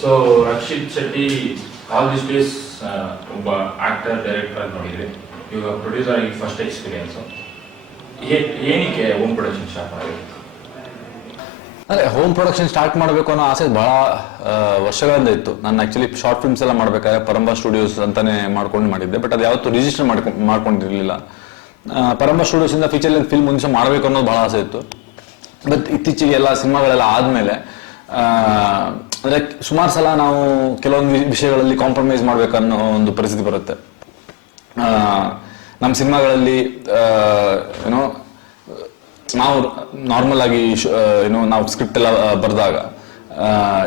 So Rakshit Shetty all this days ಒಬ್ಬ actor director ಅಂತ ನೋಡಿದ್ರಿ, ಇವಾಗ ಪ್ರೊಡ್ಯೂಸರ್ ಆಗಿ ಫಸ್ಟ್ ಎಕ್ಸ್ಪೀರಿಯನ್ಸು. ಏನಕ್ಕೆ ಹೋಮ್ ಪ್ರೊಡಕ್ಷನ್ ಸ್ಟಾರ್ಟ್ ಮಾಡಿದ್ರಿ? ಅದೇ ಹೋಮ್ ಪ್ರೊಡಕ್ಷನ್ ಸ್ಟಾರ್ಟ್ ಮಾಡಬೇಕು ಅನ್ನೋ ಆಸೆ ಭಾಳ ವರ್ಷಗಳಿಂದ ಇತ್ತು. ನಾನು ಆ್ಯಕ್ಚುಲಿ ಶಾರ್ಟ್ ಫಿಲ್ಮ್ಸ್ ಎಲ್ಲ ಮಾಡಬೇಕಾದ್ರೆ ಪರಂಬ ಸ್ಟುಡಿಯೋಸ್ ಅಂತಾನೆ ಮಾಡ್ಕೊಂಡು ಮಾಡಿದ್ದೆ, ಬಟ್ ಅದು ಯಾವತ್ತೂ ರಿಜಿಸ್ಟರ್ ಮಾಡ್ಕೊಂಡಿರಲಿಲ್ಲ. ಪರಂಬ ಸ್ಟುಡಿಯೋಸಿಂದ ಫೀಚರ್ ಲೆಂತ್ ಫಿಲ್ಮ್ ಮುಂದೆ ಮಾಡಬೇಕು ಅನ್ನೋದು ಭಾಳ ಆಸೆ ಇತ್ತು. ಬಟ್ ಇತ್ತೀಚೆಗೆ ಎಲ್ಲ ಸಿನಿಮಾಗಳೆಲ್ಲ ಆದಮೇಲೆ ಅಂದರೆ ಸುಮಾರು ಸಲ ನಾವು ಕೆಲವೊಂದು ವಿಷಯಗಳಲ್ಲಿ ಕಾಂಪ್ರಮೈಸ್ ಮಾಡಬೇಕನ್ನೋ ಒಂದು ಪರಿಸ್ಥಿತಿ ಬರುತ್ತೆ. ನಮ್ಮ ಸಿನಿಮಾಗಳಲ್ಲಿ ಏನೋ ನಾವು ನಾರ್ಮಲ್ ಆಗಿ ನಾವು ಸ್ಕ್ರಿಪ್ಟ್ ಎಲ್ಲ ಬರೆದಾಗ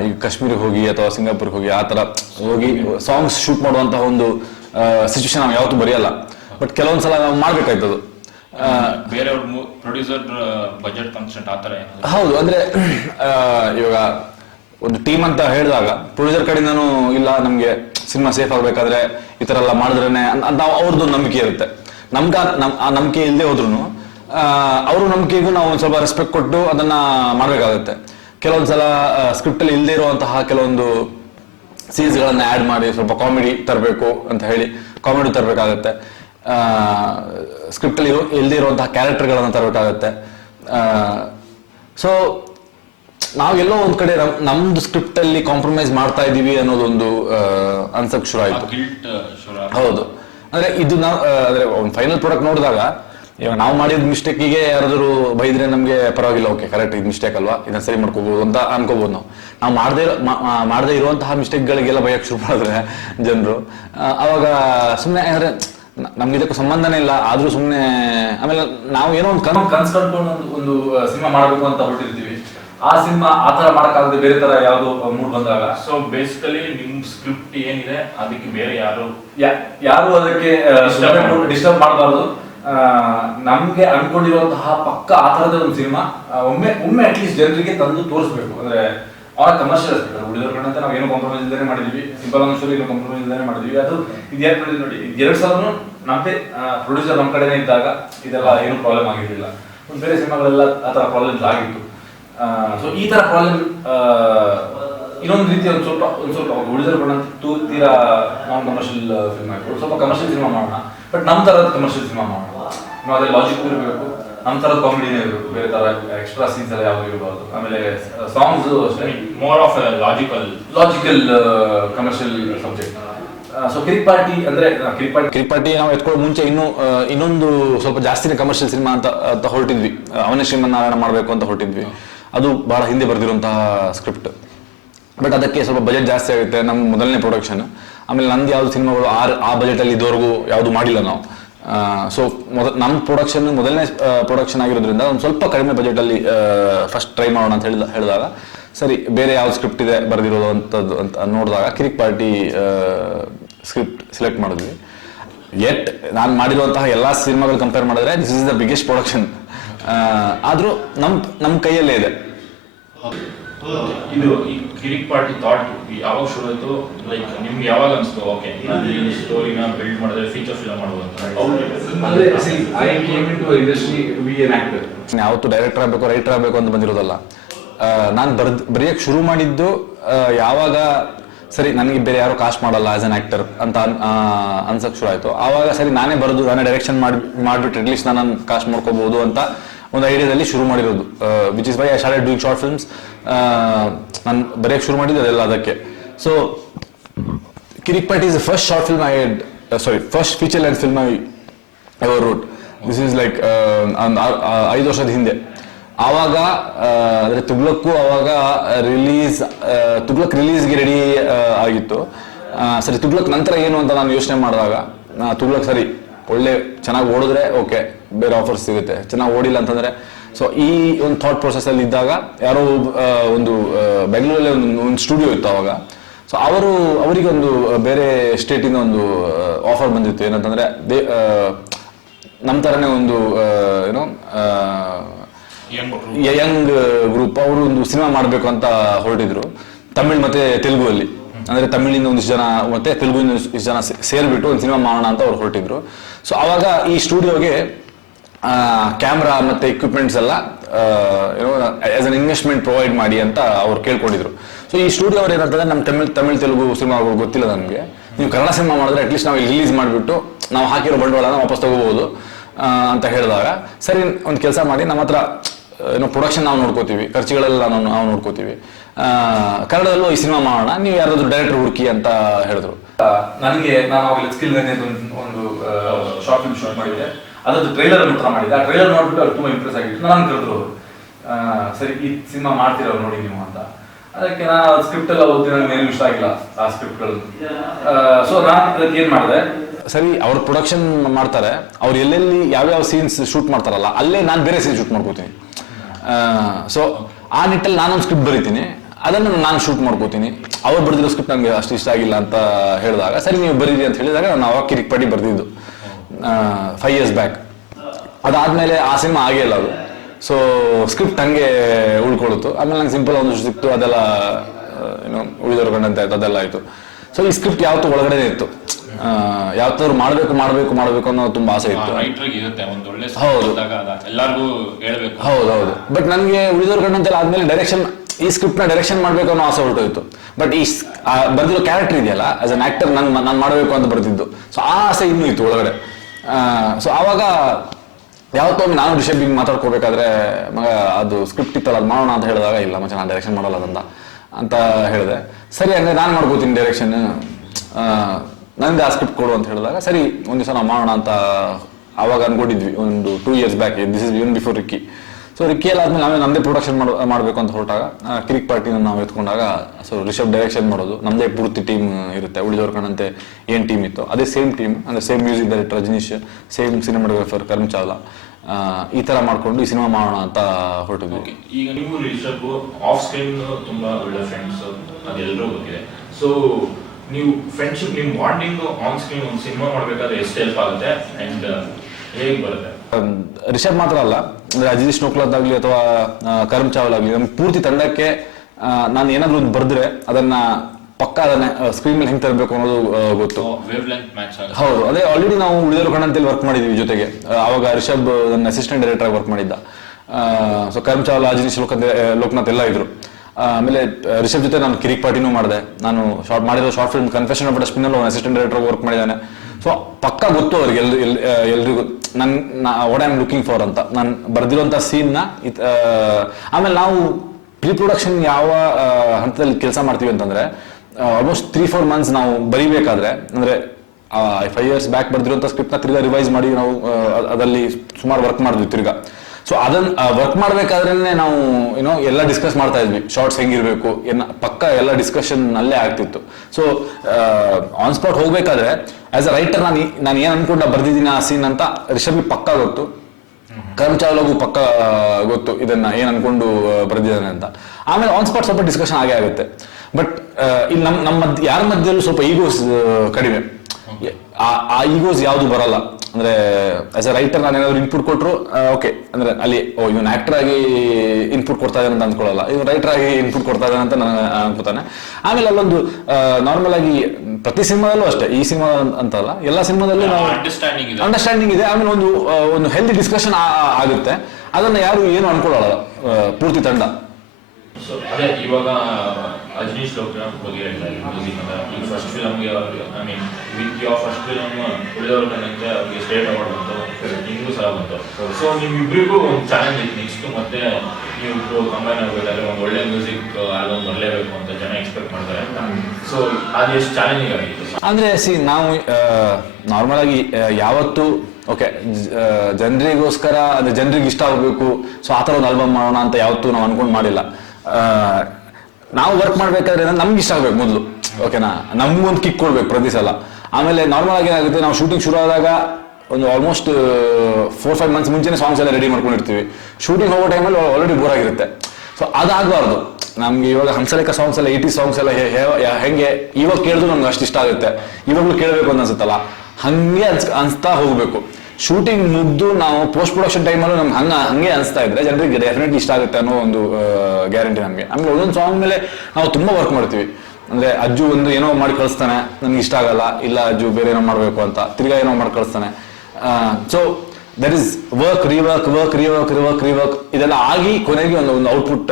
ಈಗ ಕಾಶ್ಮೀರಿಗೆ ಹೋಗಿ ಅಥವಾ ಸಿಂಗಾಪುರ್ಗೆ ಹೋಗಿ ಆ ಥರ ಹೋಗಿ ಸಾಂಗ್ಸ್ ಶೂಟ್ ಮಾಡುವಂತಹ ಒಂದು ಸಿಚುವೇಶನ್ ನಾವು ಯಾವತ್ತೂ ಬರೆಯಲ್ಲ. ಬಟ್ ಕೆಲವೊಂದ್ಸಲ ನಾವು ಮಾಡ್ಬೇಕಾಯ್ತದು. ಬೇರೆಯವ್ರ ಪ್ರೊಡ್ಯೂಸರ್ ಬಜೆಟ್ ಕನ್ಸ್ಟೆಂಟ್ ಆ ಥರ. ಹೌದು, ಅಂದರೆ ಇವಾಗ ಒಂದು ಟೀಮ್ ಅಂತ ಹೇಳಿದಾಗ ಪ್ರೊಡ್ಯೂಸರ್ ಕಡೆಯಿಂದನೂ ಇಲ್ಲ, ನಮಗೆ ಸಿನಿಮಾ ಸೇಫ್ ಆಗಬೇಕಾದ್ರೆ ಈ ಥರ ಎಲ್ಲ ಮಾಡಿದ್ರೇನೆ ಅಂತ ಅವ್ರದ್ದು ನಂಬಿಕೆ ಇರುತ್ತೆ. ಆ ನಂಬಿಕೆ ಇಲ್ಲದೆ ಹೋದ್ರೂ ಅವ್ರ ನಂಬಿಕೆಗೂ ನಾವು ಒಂದು ಸ್ವಲ್ಪ ರೆಸ್ಪೆಕ್ಟ್ ಕೊಟ್ಟು ಅದನ್ನ ಮಾಡಬೇಕಾಗುತ್ತೆ. ಕೆಲವೊಂದ್ಸಲ ಸ್ಕ್ರಿಪ್ಟಲ್ಲಿ ಇಲ್ಲದೆ ಇರುವಂತಹ ಕೆಲವೊಂದು ಸೀನ್ಸ್ಗಳನ್ನ ಆ್ಯಡ್ ಮಾಡಿ ಸ್ವಲ್ಪ ಕಾಮಿಡಿ ತರಬೇಕು ಅಂತ ಹೇಳಿ ಕಾಮಿಡಿ ತರಬೇಕಾಗತ್ತೆ. ಸ್ಕ್ರಿಪ್ಟಲ್ಲಿ ಇಲ್ಲದೆ ಇರುವಂತಹ ಕ್ಯಾರೆಕ್ಟರ್ಗಳನ್ನು ತರಬೇಕಾಗತ್ತೆ. ಸೊ ನಾವೆಲ್ಲೋ ಒಂದ್ ಕಡೆ ನಮ್ದು ಸ್ಕ್ರಿಪ್ಟ್ ಅಲ್ಲಿ ಕಾಂಪ್ರಮೈಸ್ ಮಾಡ್ತಾ ಇದೀವಿ ಅನ್ನೋದೊಂದು ಅನ್ಸಕ್ ಶುರು ಆಯ್ತು. ಹೌದು, ಅಂದ್ರೆ ಇದು ನಾವು ಅಂದ್ರೆ ಒಂದು ಫೈನಲ್ ಪ್ರಾಡಕ್ಟ್ ನೋಡಿದಾಗ ಇವಾಗ ನಾವು ಮಾಡಿದ ಮಿಸ್ಟೇಕಿಗೆ ಯಾರಾದರೂ ಬೈದ್ರೆ ನಮ್ಗೆ ಪರವಾಗಿಲ್ಲ, ಓಕೆ ಕರೆಕ್ಟ್, ಇದು ಮಿಸ್ಟೇಕ್ ಅಲ್ವಾ, ಇದನ್ನ ಸರಿ ಮಾಡ್ಕೋಬಹುದು ಅಂತ ಅನ್ಕೋಬಹುದು. ನಾವು ಮಾಡದೇ ಇರುವಂತಹ ಮಿಸ್ಟೇಕ್ಗಳಿಗೆಲ್ಲ ಬೈಯಕ್ಕೆ ಶುರು ಮಾಡಿದ್ರೆ ಜನರು ಅವಾಗ ಸುಮ್ಮನೆ ಅಂದ್ರೆ ನಮ್ಗೆ ಇದಕ್ಕೂ ಸಂಬಂಧನೇ ಇಲ್ಲ, ಆದ್ರೂ ಸುಮ್ಮನೆ ಆಮೇಲೆ ನಾವು ಏನೋ ಒಂದು ಕನ್ಸ್ ಕಟ್ಕೊಂಡು ಒಂದು ಸಿನಿಮಾ ಮಾಡಬೇಕು ಅಂತ ಹೊರಟಿರ್ತೀವಿ. ಆ ಸಿನಿಮಾ ಆ ತರ ಮಾಡಕ್ಕಾಗದೆ ಬೇರೆ ತರ ಯಾವ್ದು ಮೂಡ್ ಬಂದಾಗ, ಸೊ ಬೇಸಿಕಲಿ ನಿಮ್ ಸ್ಕ್ರಿಪ್ಟ್ ಏನಿದೆ ಅದಕ್ಕೆ ಬೇರೆ ಯಾರು ಅದಕ್ಕೆ ಡಿಸ್ಟರ್ಬ್ ಮಾಡಬಾರ್ದು. ನಮ್ಗೆ ಅನ್ಕೊಂಡಿರುವಂತಹ ಪಕ್ಕ ಆ ತರದ ಒಂದು ಸಿನಿಮಾ ಒಮ್ಮೆ ಅಟ್ಲೀಸ್ಟ್ ಜನರಿಗೆ ತಂದು ತೋರಿಸ್ಬೇಕು. ಅಂದ್ರೆ ಅವರ ಕಮರ್ಷಿಯಲ್ ಅಸ್ಪೆಕ್ಟ್ ಉಳಿದವ್ರ ಕಡೆ ನಾವು ಏನು ಕಾಂಪ್ರಮೈಸ್ ಇಲ್ಲದೇ ಮಾಡಿದ್ವಿ, ಸಿಂಪಲ್ ಅಂಶಲ್ಲಿ ಏನು ಕಾಂಪ್ರಮೈಸ್ ಇಲ್ಲದೇ ಮಾಡಿದ್ವಿ. ಅದು ಇದ್ಯಾಕೆ ಮಾಡಿದ್ವಿ ನೋಡಿ, 2 ಸಲನು ನಮ್ಮದೇ ಪ್ರೊಡ್ಯೂಸರ್ ನಮ್ಮ ಕಡೆನೇ ಇದ್ದಾಗ ಇದೆಲ್ಲ ಏನು ಪ್ರಾಬ್ಲಮ್ ಆಗಿರಲಿಲ್ಲ. ಒಂದು ಬೇರೆ ಸಿನಿಮಾಗಳೆಲ್ಲ ಆ ಥರ ಪ್ರಾಬ್ಲಮ್ಸ್ ಆಗಿತ್ತು. ಸೊ ಈ ತರ ಪ್ರಾಬ್ಲಮ್ ಇನ್ನೊಂದು ರೀತಿ ಒಂದು ಸ್ವಲ್ಪ ಉಳಿದವ್ರ ಕಡೆ ತೀರಾ ನಾನ್ ಕಮರ್ಷಿಯಲ್ ಫಿಲ್ಮ್ ಆಯ್ತು, ಸ್ವಲ್ಪ ಕಮರ್ಷಿಯಲ್ ಸಿನಿಮಾ ಮಾಡೋಣ, ಬಟ್ ನಮ್ಮ ತರದ ಕಮರ್ಷಿಯಲ್ ಸಿನಿಮಾ ಮಾಡೋಣ. ನಾವು ಅದೇ ಲಾಜಿಕ್ ಇರಬೇಕು, ನಮ್ಮ ತರದ ಕಾಮಿಡಿನೇ ಇರಬೇಕು, ಬೇರೆ ತರ ಎಕ್ಸ್ಟ್ರಾ ಸೀನ್ಸ್ ಎಲ್ಲ ಯಾವುದು ಇರಬಾರ್ದು. ಆಮೇಲೆ ಸಾಂಗ್ಸ್ ಅಷ್ಟೇ more of logical commercial subject. So Kirik party ನಾವು ಎತ್ಕೊಳ್ಳೋ ಮುಂಚೆ ಇನ್ನೊಂದು ಸ್ವಲ್ಪ ಜಾಸ್ತಿನೇ ಕಮರ್ಷಿಯಲ್ ಸಿನಿಮಾ ಅಂತ ಹೊರಟಿದ್ವಿ. ಅವನೇ ಶ್ರೀಮನ್ನಾರಾಯಣ ಮಾಡಬೇಕು ಅಂತ ಹೊರಟಿದ್ವಿ. ಅದು ಬಹಳ ಹಿಂದೆ ಬರ್ದಿರುವಂತಹ ಸ್ಕ್ರಿಪ್ಟ್, ಬಟ್ ಅದಕ್ಕೆ ಸ್ವಲ್ಪ ಬಜೆಟ್ ಜಾಸ್ತಿ ಆಗುತ್ತೆ. ನಮ್ಮ ಮೊದಲನೇ ಪ್ರೊಡಕ್ಷನ್. ಆಮೇಲೆ ನಂದು ಯಾವ್ದು ಸಿನಿಮಾಗಳು ಆ ಬಜೆಟಲ್ಲಿ ಇದುವರೆಗೂ ಯಾವುದು ಮಾಡಿಲ್ಲ ನಾವು. ಸೊ ನಮ್ಮ ಮೊದಲನೇ ಪ್ರೊಡಕ್ಷನ್ ಆಗಿರೋದ್ರಿಂದ ಒಂದು ಸ್ವಲ್ಪ ಕಡಿಮೆ ಬಜೆಟಲ್ಲಿ ಫಸ್ಟ್ ಟ್ರೈ ಮಾಡೋಣ ಅಂತ ಹೇಳಿದಾಗ ಸರಿ ಬೇರೆ ಯಾವ ಸ್ಕ್ರಿಪ್ಟ್ ಇದೆ ಬರೆದಿರೋದು ಅಂತ ನೋಡಿದಾಗ ಕಿರಿಕ್ ಪಾರ್ಟಿ ಸ್ಕ್ರಿಪ್ಟ್ ಸೆಲೆಕ್ಟ್ ಮಾಡಿದ್ವಿ. ನಾನು ಮಾಡಿರುವಂತಹ ಎಲ್ಲ ಸಿನಿಮಾಗಳು ಕಂಪೇರ್ ಮಾಡಿದ್ರೆ this is the biggest production. ಆದರೂ ನಮ್ಮ ಕೈಯಲ್ಲೇ ಇದೆ ಇದು. ಈ ಕಿರಿಕ್ ಪಾರ್ಟಿ ಥಾಟ್ ಯಾವಾಗ ಶುರು ಆಯ್ತು? ಲೈಕ್ ನಿಮ್ಗೆ ಯಾವಾಗ ಅನ್ಸ್ತು ಓಕೆ ಈ ಸ್ಟೋರಿನ ಬಿಲ್ಡ್ ಮಾಡಿದ್ರೆ ಫೀಚರ್ ಫಿಲ್ಮ್ ಮಾಡುವುದು ಅಂತ? ಯಾವತ್ತು ಡೈರೆಕ್ಟರ್ ಆಗಬೇಕು ರೈಟರ್ ಆಗಬೇಕು ಅಂತ ಬಂದಿರೋದಲ್ಲ. ನಾನು ಬರೆಯಕ್ಕೆ ಶುರು ಮಾಡಿದ್ದು ಯಾವಾಗ ಸರಿ ನನಗೆ ಬೇರೆ ಯಾರು ಕಾಸ್ಟ್ ಮಾಡಲ್ಲ ಆಸ್ ಅನ್ ಆಕ್ಟರ್ ಅಂತ ಅನ್ಸಕ್ ಶುರು ಆಯ್ತು. ಆವಾಗ ಸರಿ ನಾನೇ ಡೈರೆಕ್ಷನ್ ಮಾಡಿಬಿಟ್ಟು ಅಟ್ಲೀಸ್ಟ್ ನಾನು ಕಾಸ್ಟ್ ಮಾಡ್ಕೋಬಹುದು ಅಂತ ಒಂದು ಐಡಿಯಾದಲ್ಲಿ ಶುರು ಮಾಡಿರೋದು. Which is why I started doing short films. ನಾನು ಬರೆಯಕ್ಕೆ ಶುರು ಮಾಡಿದ್ದು ಅದೆಲ್ಲ ಅದಕ್ಕೆ. So Kirik party is first short film first feature length film I ever wrote. This is like 5 ವರ್ಷದ ಹಿಂದೆ. ಆವಾಗ ಅಂದರೆ ತುಗ್ಲಕ್ಕು ಆವಾಗ ತುಗ್ಲಕ್ ರಿಲೀಸ್ಗೆ ರೆಡಿ ಆಗಿತ್ತು. ಸರಿ ತುಗ್ಲಕ್ ನಂತರ ಏನು ಅಂತ ನಾನು ಯೋಚನೆ ಮಾಡಿದಾಗ ತುಗ್ಲಕ್ ಸರಿ ಒಳ್ಳೆ ಚೆನ್ನಾಗಿ ಓಡಿದ್ರೆ ಓಕೆ ಬೇರೆ ಆಫರ್ಸ್ ಸಿಗುತ್ತೆ, ಚೆನ್ನಾಗಿ ಓಡಿಲ್ಲ ಅಂತಂದರೆ. ಸೊ ಈ ಒಂದು ಥಾಟ್ ಪ್ರೊಸೆಸ್ಸಲ್ಲಿ ಇದ್ದಾಗ ಯಾರೋ ಒಂದು ಬೆಂಗಳೂರಲ್ಲಿ ಒಂದು ಸ್ಟುಡಿಯೋ ಇತ್ತು ಆವಾಗ. ಸೊ ಅವರಿಗೆ ಒಂದು ಬೇರೆ ಸ್ಟೇಟಿಂದ ಒಂದು ಆಫರ್ ಬಂದಿತ್ತು. ಏನಂತಂದರೆ ನಮ್ಮ ಥರನೇ ಒಂದು ಯಂಗ್ ಗ್ರೂಪ್ ಅವರು ಒಂದು ಸಿನಿಮಾ ಮಾಡಬೇಕು ಅಂತ ಹೊರಟಿದ್ರು, ತಮಿಳ್ ಮತ್ತೆ ತೆಲುಗುವಲ್ಲಿ. ಅಂದರೆ ತಮಿಳಿಂದ ಒಂದಿಷ್ಟು ಜನ ಮತ್ತೆ ತೆಲುಗುವಿಂದ ಇಷ್ಟು ಜನ ಸೇರಿಬಿಟ್ಟು ಒಂದು ಸಿನಿಮಾ ಮಾಡೋಣ ಅಂತ ಅವ್ರು ಹೊರಟಿದ್ರು. ಸೊ ಆವಾಗ ಈ ಸ್ಟುಡಿಯೋಗೆ ಕ್ಯಾಮ್ರಾ ಮತ್ತು ಎಕ್ವಿಪ್ಮೆಂಟ್ಸ್ ಎಲ್ಲ ಏನೋ ಆಸ್ ಅನ್ ಇನ್ವೆಸ್ಟ್ಮೆಂಟ್ ಪ್ರೊವೈಡ್ ಮಾಡಿ ಅಂತ ಅವ್ರು ಕೇಳ್ಕೊಂಡಿದ್ರು. ಸೊ ಈ ಸ್ಟುಡಿಯೋ ಅವ್ರು ಏನಂತಂದ್ರೆ ನಮ್ಮ ತಮಿಳ್ ತೆಲುಗು ಸಿನಿಮಾಗಳು ಗೊತ್ತಿಲ್ಲ ನಮಗೆ, ನೀವು ಕನ್ನಡ ಸಿನಿಮಾ ಮಾಡಿದ್ರೆ ಅಟ್ಲೀಸ್ಟ್ ನಾವು ರಿಲೀಸ್ ಮಾಡಿಬಿಟ್ಟು ನಾವು ಹಾಕಿರೋ ಬಂಡವಾಳನ ವಾಪಸ್ ತಗೋಬಹುದು ಅಂತ ಹೇಳಿದಾಗ, ಸರಿ ಒಂದು ಕೆಲಸ ಮಾಡಿ, ನಮ್ಮ ಹತ್ರ ಏನೋ ಪ್ರೊಡಕ್ಷನ್ ನಾವು ನೋಡ್ಕೋತೀವಿ, ಖರ್ಚುಗಳೆಲ್ಲ ನಾವು ನೋಡ್ಕೋತೀವಿ, ಕನ್ನಡದಲ್ಲೂ ಈ ಸಿನಿಮಾ ಮಾಡೋಣ, ನೀವು ಯಾರಾದ್ರೂ ಡೈರೆಕ್ಟರ್ ಹುಡುಕಿ ಅಂತ ಹೇಳಿದ್ರು. ನನಗೆ ನಾನು ಅವಾಗ ಸ್ಕಿಲ್ ಒಂದು ಶಾರ್ಟ್ ಫಿಲ್ಮ್ ಶೂಟ್ ಮಾಡಿದ್ದೆ, ಅದ್ರದ್ದು ಟ್ರೈಲರ್ ಮಾತ್ರ ಮಾಡಿದ್ದೆ. ಆ ಟ್ರೈಲರ್ ನೋಡ್ಬಿಟ್ಟು ಅವ್ರು ತುಂಬ ಇಂಪ್ರೆಸ್ ಆಗಿತ್ತು. ನಾನು ಕರೆದ್ರು, ಸರಿ ಈ ಸಿನಿಮಾ ಮಾಡ್ತೀರ ನೋಡಿ ನೀವು ಅಂತ. ಅದಕ್ಕೆ ನಾನು ಸ್ಕ್ರಿಪ್ಟ್ ಎಲ್ಲ ಓದ್ತೀನಿ, ನನಗೆ ಏನು ಇಷ್ಟ ಆಗಿಲ್ಲ ಆ ಸ್ಕ್ರಿಪ್ಟ್ಗಳು. ಸೊ ನಾನು ಅದಕ್ಕೆ ಏನು ಮಾಡಿದೆ, ಸರಿ ಅವ್ರು ಪ್ರೊಡಕ್ಷನ್ ಮಾಡ್ತಾರೆ, ಅವ್ರು ಎಲ್ಲೆಲ್ಲಿ ಯಾವ್ಯಾವ ಸೀನ್ಸ್ ಶೂಟ್ ಮಾಡ್ತಾರಲ್ಲ ಅಲ್ಲೇ ನಾನು ಬೇರೆ ಸೀನ್ ಶೂಟ್ ಮಾಡ್ಕೋತೀನಿ. ಸೊ ಆ ನಿಟ್ಟಲ್ಲಿ ನಾನೊಂದು ಸ್ಕ್ರಿಪ್ಟ್ ಬರೀತೀನಿ, ಅದನ್ನು ನಾನು ಶೂಟ್ ಮಾಡ್ಕೋತೀನಿ. ಅವ್ರು ಬರೆದಿರೋ ಸ್ಕ್ರಿಪ್ಟ್ ನನಗೆ ಅಷ್ಟು ಇಷ್ಟ ಆಗಿಲ್ಲ ಅಂತ ಹೇಳಿದಾಗ, ಸರಿ ನೀವು ಬರೀರಿ ಅಂತ ಹೇಳಿದಾಗ ನಾನು ಅವಾಗ ಕಿರಿಕ್ ಪಡಿ ಬರೆದಿದ್ದು 5 years ಬ್ಯಾಕ್. ಅದಾದಮೇಲೆ ಆ ಸಿನಿಮಾ ಆಗೇ ಇಲ್ಲ ಅದು. ಸೊ ಸ್ಕ್ರಿಪ್ಟ್ ಹಂಗೆ ಉಳ್ಕೊಳುತ್ತು. ಆಮೇಲೆ ನಂಗೆ ಸಿಂಪಲ್ ಒಂದು ಸಿಕ್ತು, ಅದೆಲ್ಲ ಏನೋ ಉಳಿದವ್ರ ಕಂಡಂತೆ ಆಯ್ತು, ಅದೆಲ್ಲ ಆಯಿತು. ಸೊ ಈ ಸ್ಕ್ರಿಪ್ಟ್ ಯಾವತ್ತೂ ಒಳಗಡೆ ಇತ್ತು, ಯಾವತ್ತಾದ್ರು ಮಾಡಬೇಕು ಅನ್ನೋ ತುಂಬಾ ಆಸೆ ಇತ್ತು. ಹೌದು ಹೌದು. ಬಟ್ ನನಗೆ ಉಳಿದವ್ರ ಕಂಡಂತೆಲ್ಲ ಆದ್ಮೇಲೆ ಡೈರೆಕ್ಷನ್, ಈ ಸ್ಕ್ರಿಪ್ಟ್ ನ ಡೈರೆಕ್ಷನ್ ಮಾಡ್ಬೇಕು ಅನ್ನೋ ಆಸೆ ಹೊರಟೋಯ್ತು. ಬಟ್ ಈ ಬರ್ದಿರೋ ಕ್ಯಾರೆಕ್ಟರ್ ಇದೆಯಲ್ಲ, ಆಸ್ ಅನ್ ಆಕ್ಟರ್ ನಾನು ಮಾಡಬೇಕು ಅಂತ ಬರ್ತಿದ್ದು. ಸೊ ಆ ಆಸೆ ಇನ್ನೂ ಇತ್ತು ಒಳಗಡೆ. ಸೊ ಆವಾಗ ಯಾವತ್ತೊಮ್ಮೆ ನಾನು ರಿಷಬ್ಬಿಂಗ್ ಮಾತಾಡ್ಕೋಬೇಕಾದ್ರೆ, ಮಗ ಅದು ಸ್ಕ್ರಿಪ್ಟ್ ಇತ್ತಲ್ಲ ಅದು ಮಾಡೋಣ ಅಂತ ಹೇಳಿದಾಗ, ಇಲ್ಲ ಮಚ್ಚ ನಾನು ಡೈರೆಕ್ಷನ್ ಮಾಡಲ್ಲ ಅಂತ ಹೇಳಿದೆ. ಸರಿ ಹಂಗೆ ನಾನು ಮಾಡ್ಕೋತೀನಿ ಡೈರೆಕ್ಷನ್, ನನಗೆ ಆ ಸ್ಕ್ರಿಪ್ಟ್ ಕೊಡು ಅಂತ ಹೇಳಿದಾಗ, ಸರಿ ಒಂದು ದಿವಸ ನಾವು ಮಾಡೋಣ ಅಂತ ಆವಾಗ ಅನ್ಕೊಂಡಿದ್ವಿ, ಒಂದು 2 years back. This is even before Ricky. So Ricky ಎಲ್ಲ ಆದ್ಮೇಲೆ ನಾವೇ ನಮ್ಮದೇ ಪ್ರೊಡಕ್ಷನ್ ಮಾಡಬೇಕು ಅಂತ ಹೊರಟಾಗ, ಕಿರಿಕ್ ಪಾರ್ಟಿನ ನಾವು ಎತ್ಕೊಂಡಾಗ, ಸೊ ರಿಷಬ್ ಡೈರೆಕ್ಷನ್ ಮಾಡೋದು, ನಮ್ಮದೇ ಪೂರ್ತಿ ಟೀಮ್ ಇರುತ್ತೆ. ಉಳಿದವ್ರ ಕಂಡಂತೆ ಏನು ಟೀಮ್ ಇತ್ತು ಅದೇ ಸೇಮ್ ಟೀಮ್, ಅಂದರೆ same music director Rajneesh, same cinematographer Karm Chawla, ಈ ಥರ ಮಾಡ್ಕೊಂಡು ಈ ಸಿನಿಮಾ ಮಾಡೋಣ ಅಂತ ಹೊರಟಿದ್ವಿ. ಈಗ ನೀವು ರಿಷಬ್ ಆಫ್ ಸ್ಕ್ರೀನ್ ತುಂಬಾ ಒಳ್ಳೆ ಫ್ರೆಂಡ್ಸ್, ಅದೆಲ್ಲರೂ ಗೊತ್ತಿದೆ. ಸೊ ನೀವು ಫ್ರೆಂಡ್ಶಿಪ್, ನಿಮ್ಮ ಬಾಂಡಿಂಗ್ ಆನ್ ಸ್ಕ್ರೀನ್ ಒಂದು ಸಿನಿಮಾ ಮಾಡಬೇಕಾದ್ರೆ ಎಷ್ಟು ಹೆಲ್ಪ್ ಆಗುತ್ತೆ ಅಂಡ್ ಹೇಗೆ ಬರುತ್ತೆ? ರಿಷಬ್ ಮಾತ್ರ ಅಲ್ಲ, ಅಂದ್ರೆ ಅಜಿತ್ ಶೋಕ್ಲಾದ್ ಆಗ್ಲಿ ಅಥವಾ ಕರ್ಮ್ ಚಾವ್ಲಾ ಆಗ್ಲಿ, ನಮ್ಮ ಪೂರ್ತಿ ತಂಡಕ್ಕೆ ನಾನು ಏನಾದ್ರು ಒಂದು ಬರ್ದ್ರೆ ಅದನ್ನ ಪಕ್ಕ ಅದನ್ನ ಸ್ಕ್ರೀನ್ ಮೇಲೆ ಹೆಂಗೆ ತರಬೇಕು ಅನ್ನೋದು ಗೊತ್ತು. ಹೌದು, ಅದೇ ಆಲ್ರೆಡಿ ನಾವು ಉಳಿದವರು ಕಣ್ಣಂತೇಳಿ ವರ್ಕ್ ಮಾಡಿದ್ವಿ ಜೊತೆಗೆ. ಅವಾಗ ರಿಷಬ್ ನನ್ನ ಅಸಿಸ್ಟೆಂಟ್ ಡೈರೆಕ್ಟರ್ ಆಗಿ ವರ್ಕ್ ಮಾಡಿದ್ದ. ಸೊ ಕರ್ಮ್ ಚಾವ್ಲಾ, ಅಜಿತ್ ಲೋಕನಾಥ್ ಎಲ್ಲ ಇದ್ರು. ಆಮೇಲೆ ರಿಷಬ್ ಜೊತೆ ನಾನು ಕಿರಿಕ್ ಪಾರ್ಟಿನೂ ಮಾಡಿದೆ. ನಾನು ಮಾಡಿರೋ ಶಾರ್ಟ್ ಫಿಲ್ಮ್ ಕನ್ಫೆಷನ್ ಆಫ್ ಸ್ಪಿನ್ನಲ್ಲಿ ಅಸಿಸ್ಟೆಂಟ್ ಡೈರೆಕ್ಟರ್ ವರ್ಕ್ ಮಾಡಿದ್ದಾನೆ. ಸೊ ಪಕ್ಕ ಗೊತ್ತು ಅವ್ರಿಗೆ, ಎಲ್ರಿಗೂ what I am looking for ಅಂತ, ನಾನು ಬರ್ದಿರೋಂಥ ಸೀನ್ನ. ಆಮೇಲೆ ನಾವು ಪ್ರೀ ಪ್ರೊಡಕ್ಷನ್ ಯಾವ ಹಂತದಲ್ಲಿ ಕೆಲಸ ಮಾಡ್ತೀವಿ ಅಂತಂದ್ರೆ, ಆಲ್ಮೋಸ್ಟ್ 3-4 months ನಾವು ಬರಿಬೇಕಾದ್ರೆ, ಅಂದ್ರೆ 5 years ಬ್ಯಾಕ್ ಬರ್ದಿರೋಂಥ ಸ್ಕ್ರಿಪ್ಟ್ನ ತಿರ್ಗಾ ರಿವೈಸ್ ಮಾಡಿ ನಾವು ಅದಲ್ಲಿ ಸುಮಾರು ವರ್ಕ್ ಮಾಡಿದ್ವಿ ತಿರ್ಗಾ. ಸೊ ಅದನ್ನ ವರ್ಕ್ ಮಾಡ್ಬೇಕಾದ್ರೆ ನಾವು ಏನೋ ಎಲ್ಲ ಡಿಸ್ಕಸ್ ಮಾಡ್ತಾ ಇದ್ವಿ, ಶಾರ್ಟ್ಸ್ ಹೆಂಗಿರ್ಬೇಕು ಪಕ್ಕ ಎಲ್ಲ ಡಿಸ್ಕಷನ್ ಅಲ್ಲೇ ಆಗ್ತಿತ್ತು. ಸೊ ಆನ್ ಸ್ಪಾಟ್ ಹೋಗ್ಬೇಕಾದ್ರೆ ಆಸ್ ಅ ರೈಟರ್ ನಾನು ಏನ್ ಅನ್ಕೊಂಡ ಬರ್ದಿದ್ದೀನಿ ಆ ಸೀನ್ ಅಂತ ರಿಷಬ್ಗೆ ಪಕ್ಕ ಗೊತ್ತು, ಕರ್ಮ್ ಚಾವ್ಲಾಗೂ ಪಕ್ಕ ಗೊತ್ತು ಇದನ್ನ ಏನ್ ಅನ್ಕೊಂಡು ಬರ್ದಿದ್ದಾನೆ ಅಂತ. ಆಮೇಲೆ ಆನ್ ಸ್ಪಾಟ್ ಸ್ವಲ್ಪ ಡಿಸ್ಕಷನ್ ಆಗೇ ಆಗುತ್ತೆ. ಬಟ್ ಇಲ್ಲಿ ನಮ್ಮ ಯಾರ ಮಧ್ಯದಲ್ಲೂ ಸ್ವಲ್ಪ ಈಗೋಸ್ ಕಡಿಮೆ. ಆ ಈಗೋಸ್ ಯಾವುದು ಬರಲ್ಲ. ಅಂದ್ರೆ ಆಸ್ ಎ ರೈಟರ್ ನಾನು ಏನಾದ್ರು ಇನ್ಪುಟ್ ಕೊಟ್ಟರು ಓಕೆ, ಅಂದ್ರೆ ಅಲ್ಲಿ ಇವನ್ ಆಕ್ಟರ್ ಆಗಿ ಇನ್ಪುಟ್ ಕೊಡ್ತಾ ಇದ್ದಾನೆ ಅಂತ ಅಂದ್ಕೊಳ್ಳಲ್ಲ, ಇವನ್ ರೈಟರ್ ಆಗಿ ಇನ್ಪುಟ್ ಕೊಡ್ತಾ ಇದ್ದಾನೆ ಅಂತ ನಾನು ಅನ್ಕೋತಾನೆ. ಆಮೇಲೆ ಅಲ್ಲೊಂದು ನಾರ್ಮಲ್ ಆಗಿ ಪ್ರತಿ ಸಿನಿಮಾದಲ್ಲೂ ಅಷ್ಟೇ, ಈ ಸಿನಿಮಾ ಅಂತಲ್ಲ ಎಲ್ಲ ಸಿನಿಮಾದಲ್ಲೂ ನಾವು ಅಂಡರ್ಸ್ಟ್ಯಾಂಡಿಂಗ್ ಇದೆ. ಆಮೇಲೆ ಒಂದು ಹೆಲ್ದಿ ಡಿಸ್ಕಷನ್ ಆಗುತ್ತೆ. ಅದನ್ನ ಯಾರು ಏನು ಅನ್ಕೊಳ್ಳಲ್ಲ ಪೂರ್ತಿ ತಂಡ. ಸೊ ಅದೇ ಇವಾಗ ಅಜನೀಶ್ ಲೋಕನಾಥ್ ಬಗ್ಗೆ ಹೇಳ್ತಾ ಮ್ಯೂಸಿಕ್ ಅಂತ, ಈಗ ಫಸ್ಟ್ ಫಿಲಮ್ಗೆ I mean with your first film ಉಳಿದವ್ರ ಕಣ್ಣಂತೆ ಅವ್ರಿಗೆ ಸ್ಟೇಟ್ ಅವಾರ್ಡ್ ಬಂತು, ನಿಮಗೂ ಸಹ ಬಂತು. ಸೊ ನಿಮ್ಮಿಬ್ಬರಿಗೂ ಒಂದು ಚಾಲೆಂಜ್ ಇತ್ತು, ನೆಕ್ಸ್ಟ್ ಮತ್ತೆ ನೀವಿಬ್ರು ಕಂಬೈನ್ ಆಗಬೇಕಾದ್ರೆ ಒಂದು ಒಳ್ಳೆ ಮ್ಯೂಸಿಕ್ ಆಲ್ಬಮ್ ಬರಲೇಬೇಕು ಅಂತ ಜನ ಎಕ್ಸ್ಪೆಕ್ಟ್ ಮಾಡ್ತಾರೆ. ಸೊ ಅದು ಎಷ್ಟು ಚಾಲೆಂಜಿಂಗ್ ಆಗಿತ್ತು ಅಂದ್ರೆ ನಾವು ನಾರ್ಮಲ್ ಆಗಿ ಯಾವತ್ತು ಓಕೆ ಜನರಿಗೋಸ್ಕರ, ಅಂದ್ರೆ ಜನರಿಗೆ ಇಷ್ಟ ಆಗಬೇಕು, ಸೊ ಆ ಥರ ಒಂದು ಆಲ್ಬಮ್ ಮಾಡೋಣ ಅಂತ ಯಾವತ್ತೂ ನಾವು ಅನ್ಕೊಂಡು ಮಾಡಿಲ್ಲ. ನಾವು ವರ್ಕ್ ಮಾಡ್ಬೇಕಾದ್ರೆ ನಮ್ಗೆ ಇಷ್ಟ ಆಗ್ಬೇಕು ಮೊದಲು, ಓಕೆನಾ, ನಮ್ಗೊಂದು ಕಿಕ್ ಕೊಡ್ಬೇಕು ಪ್ರತಿ ಸಲ. ಆಮೇಲೆ ನಾರ್ಮಲ್ ಆಗಿ ಏನಾಗುತ್ತೆ, ನಾವು ಶೂಟಿಂಗ್ ಶುರು ಆದಾಗ ಒಂದು ಆಲ್ಮೋಸ್ಟ್ 4-5 months ಮುಂಚೆನೇ ಸಾಂಗ್ಸ್ ಎಲ್ಲ ರೆಡಿ ಮಾಡ್ಕೊಂಡಿರ್ತೀವಿ. ಶೂಟಿಂಗ್ ಹೋಗೋ ಟೈಮಲ್ಲಿ ಆಲ್ರೆಡಿ ಬೋರ್ ಆಗಿರುತ್ತೆ. ಸೊ ಅದಾಗಬಾರ್ದು ನಮ್ಗೆ. ಇವಾಗ ಹಂಸಲೇಖ ಸಾಂಗ್ಸ್ ಎಲ್ಲ 80s ಸಾಂಗ್ಸ್ ಎಲ್ಲ ಹೆಂಗೆ ಇವಾಗ ಕೇಳಿದ್ರು ನಮ್ಗೆ ಅಷ್ಟು ಇಷ್ಟ ಆಗುತ್ತೆ, ಇವಾಗಲೂ ಕೇಳಬೇಕು ಅಂತ ಅನ್ಸುತ್ತಲ್ಲ, ಹಂಗೆ ಅನ್ಸ್ತಾ ಹೋಗ್ಬೇಕು. ಶೂಟಿಂಗ್ ಮುಗ್ದು ನಾವು ಪೋಸ್ಟ್ ಪ್ರೊಡಕ್ಷನ್ ಟೈಮಲ್ಲೂ ನಮ್ಗೆ ಹಂಗೆ ಅನಿಸ್ತಾ ಇದ್ರೆ ಜನರಿಗೆ ಡೆಫಿನೆಟ್ಲಿ ಇಷ್ಟ ಆಗುತ್ತೆ ಅನ್ನೋ ಒಂದು ಗ್ಯಾರಂಟಿ ನಮಗೆ. ಆಮೇಲೆ ಒಂದೊಂದು ಸಾಂಗ್ ಮೇಲೆ ನಾವು ತುಂಬಾ ವರ್ಕ್ ಮಾಡ್ತೀವಿ. ಅಂದ್ರೆ ಅಜ್ಜು ಒಂದು ಏನೋ ಮಾಡಿ ಕಳಿಸ್ತಾನೆ, ನನ್ಗೆ ಇಷ್ಟ ಆಗಲ್ಲ, ಇಲ್ಲ ಅಜ್ಜು ಬೇರೆ ಏನೋ ಮಾಡ್ಬೇಕು ಅಂತ ತಿರ್ಗಾ ಏನೋ ಮಾಡಿ ಕಳಿಸ್ತಾನೆ. So that is work rework ಇದೆಲ್ಲ ಆಗಿ ಕೊನೆಗೆ ಒಂದು ಔಟ್ಪುಟ್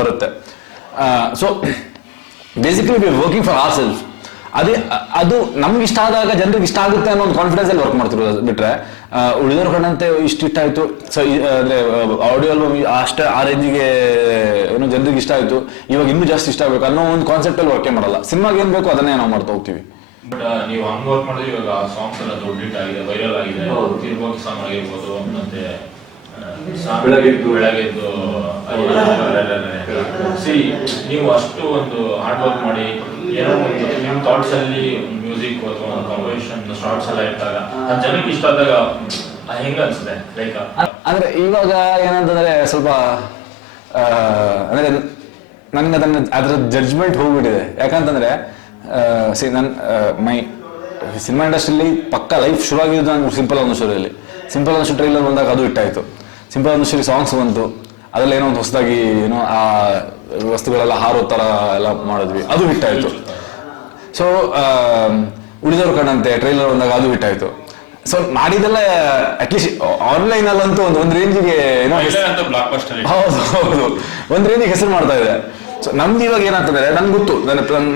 ಬರುತ್ತೆ. So basically we are working for our self. ಅದು ನಮ್ಗೆ ಇಷ್ಟ ಆದಾಗ ಜನರಿಗೆ ಇಷ್ಟ ಆಗುತ್ತೆ ಅನ್ನೋ ಒಂದು ಕಾನ್ಫಿಡೆನ್ಸ್ ಅಲ್ಲಿ ವರ್ಕ್ ಮಾಡ್ತಿರೋದು ಬಿಟ್ರೆ ಉಳಿದವ್ರ ಕಂಡಂತೆ ಇಷ್ಟ ಆಯ್ತು. ಸೊ ಅಂದ್ರೆ ಆಡಿಯೋ ಆಲ್ಬಮ್ ಅಷ್ಟೇ ಆ ರೇಂಜಿಗೆ ಏನೋ ಜನರಿಗೆ ಇಷ್ಟ ಆಯ್ತು, ಇವಾಗ ಇನ್ನೂ ಜಾಸ್ತಿ ಇಷ್ಟ ಆಗಬೇಕು ಅನ್ನೋ ಒಂದು ಕಾನ್ಸೆಪ್ಟ್ ಅಲ್ಲಿ ವರ್ಕೇ ಮಾಡಲ್ಲ. ಸಿನಿಮಾಗೆ ಏನ್ ಬೇಕು ಅದನ್ನೇ ನಾವು ಮಾಡ್ತಾ ಹೋಗ್ತೀವಿ. ಬಟ್ ನೀವು ಹಂಗ್ ವರ್ಕ್ ಮಾಡಿದ್ರೆ ಇವಾಗ ಸಾಂಗ್ಸ್ ಎಲ್ಲ ದೊಡ್ಡ ಹಿಟ್ ಆಗಿದೆ, ವೈರಲ್ ಆಗಿದೆ. ತಿರುಗೋಗಿ ಸಾಂಗ್ ಆಗಿರ್ಬೋದು, ಮತ್ತೆ ಬೆಳಗೆದ್ದು ನೀವು ಅಷ್ಟು ಒಂದು ಹಾರ್ಡ್ ವರ್ಕ್ ಮಾಡಿ ಏನೋ ಒಂದು ನಿಮ್ಮ ಥಾಟ್ಸ್ ಅಲ್ಲಿ ಮ್ಯೂಸಿಕ್ ಅಥವಾ ಕಾಂಪೋಸಿಷನ್ ಶಾರ್ಟ್ಸ್ ಎಲ್ಲ ಇಟ್ಟಾಗ ಜನಕ್ಕೆ ಇಷ್ಟ ಆದಾಗ ಹೆಂಗ ಅನ್ಸುತ್ತೆ? ಲೈಕ್ ಅಂದ್ರೆ ಇವಾಗ ಏನಂತಂದ್ರೆ ಸ್ವಲ್ಪ ಅಂದ್ರೆ ನನ್ಗೆ ಅದ್ರ ಜಡ್ಜ್ಮೆಂಟ್ ಹೋಗ್ಬಿಟ್ಟಿದೆ. ಯಾಕಂತಂದ್ರೆ ಮೈ ಸಿನಿಮಾ ಇಂಡಸ್ಟ್ರಿಯಲ್ಲಿ ಪಕ್ಕ ಲೈಫ್ ಶುರು ಆಗಿದ್ದು ನಂಗೆ ಸಿಂಪಲ್ ಅನ್ನೋ ಸ್ಟೋರಿಯಲ್ಲಿ. ಸಿಂಪಲ್ ಅನ್ನೋ ಟ್ರೈಲರ್ ಬಂದಾಗ ಅದು ಇಟ್ಟಾಯ್ತು. ಸಿಂಪಲ್ ಅನ್ನೋ ಸ್ಟೋರಿ ಸಾಂಗ್ಸ್ ಬಂತು, ಅದೆಲ್ಲ ಏನೋ ಒಂದು ಹೊಸದಾಗಿ ಏನೋ ಆ ವಸ್ತುಗಳೆಲ್ಲ ಹಾರೋ ಥರ ಎಲ್ಲ ಮಾಡಿದ್ವಿ, ಅದು ಹಿಟ್ಟಾಯಿತು. ಸೊ ಉಳಿದವ್ರ ಕಂಡಂತೆ ಟ್ರೈಲರ್ ಬಂದಾಗ ಅದು ಹಿಟ್ಟಾಯಿತು. ಸೊ ಮಾಡಿದೆಲ್ಲ ಅಟ್ಲೀಸ್ಟ್ ಆನ್ಲೈನಲ್ಲಂತೂ ಒಂದು ರೇಂಜಿಗೆ ಏನೋ ಹೌದು ಒಂದು ರೇಂಜಿಗೆ ಹೆಸರು ಮಾಡ್ತಾ ಇದೆ. ಸೊ ನಮ್ದು ಇವಾಗ ಏನಾಗ್ತದೆ ನನ್ಗೆ ಗೊತ್ತು,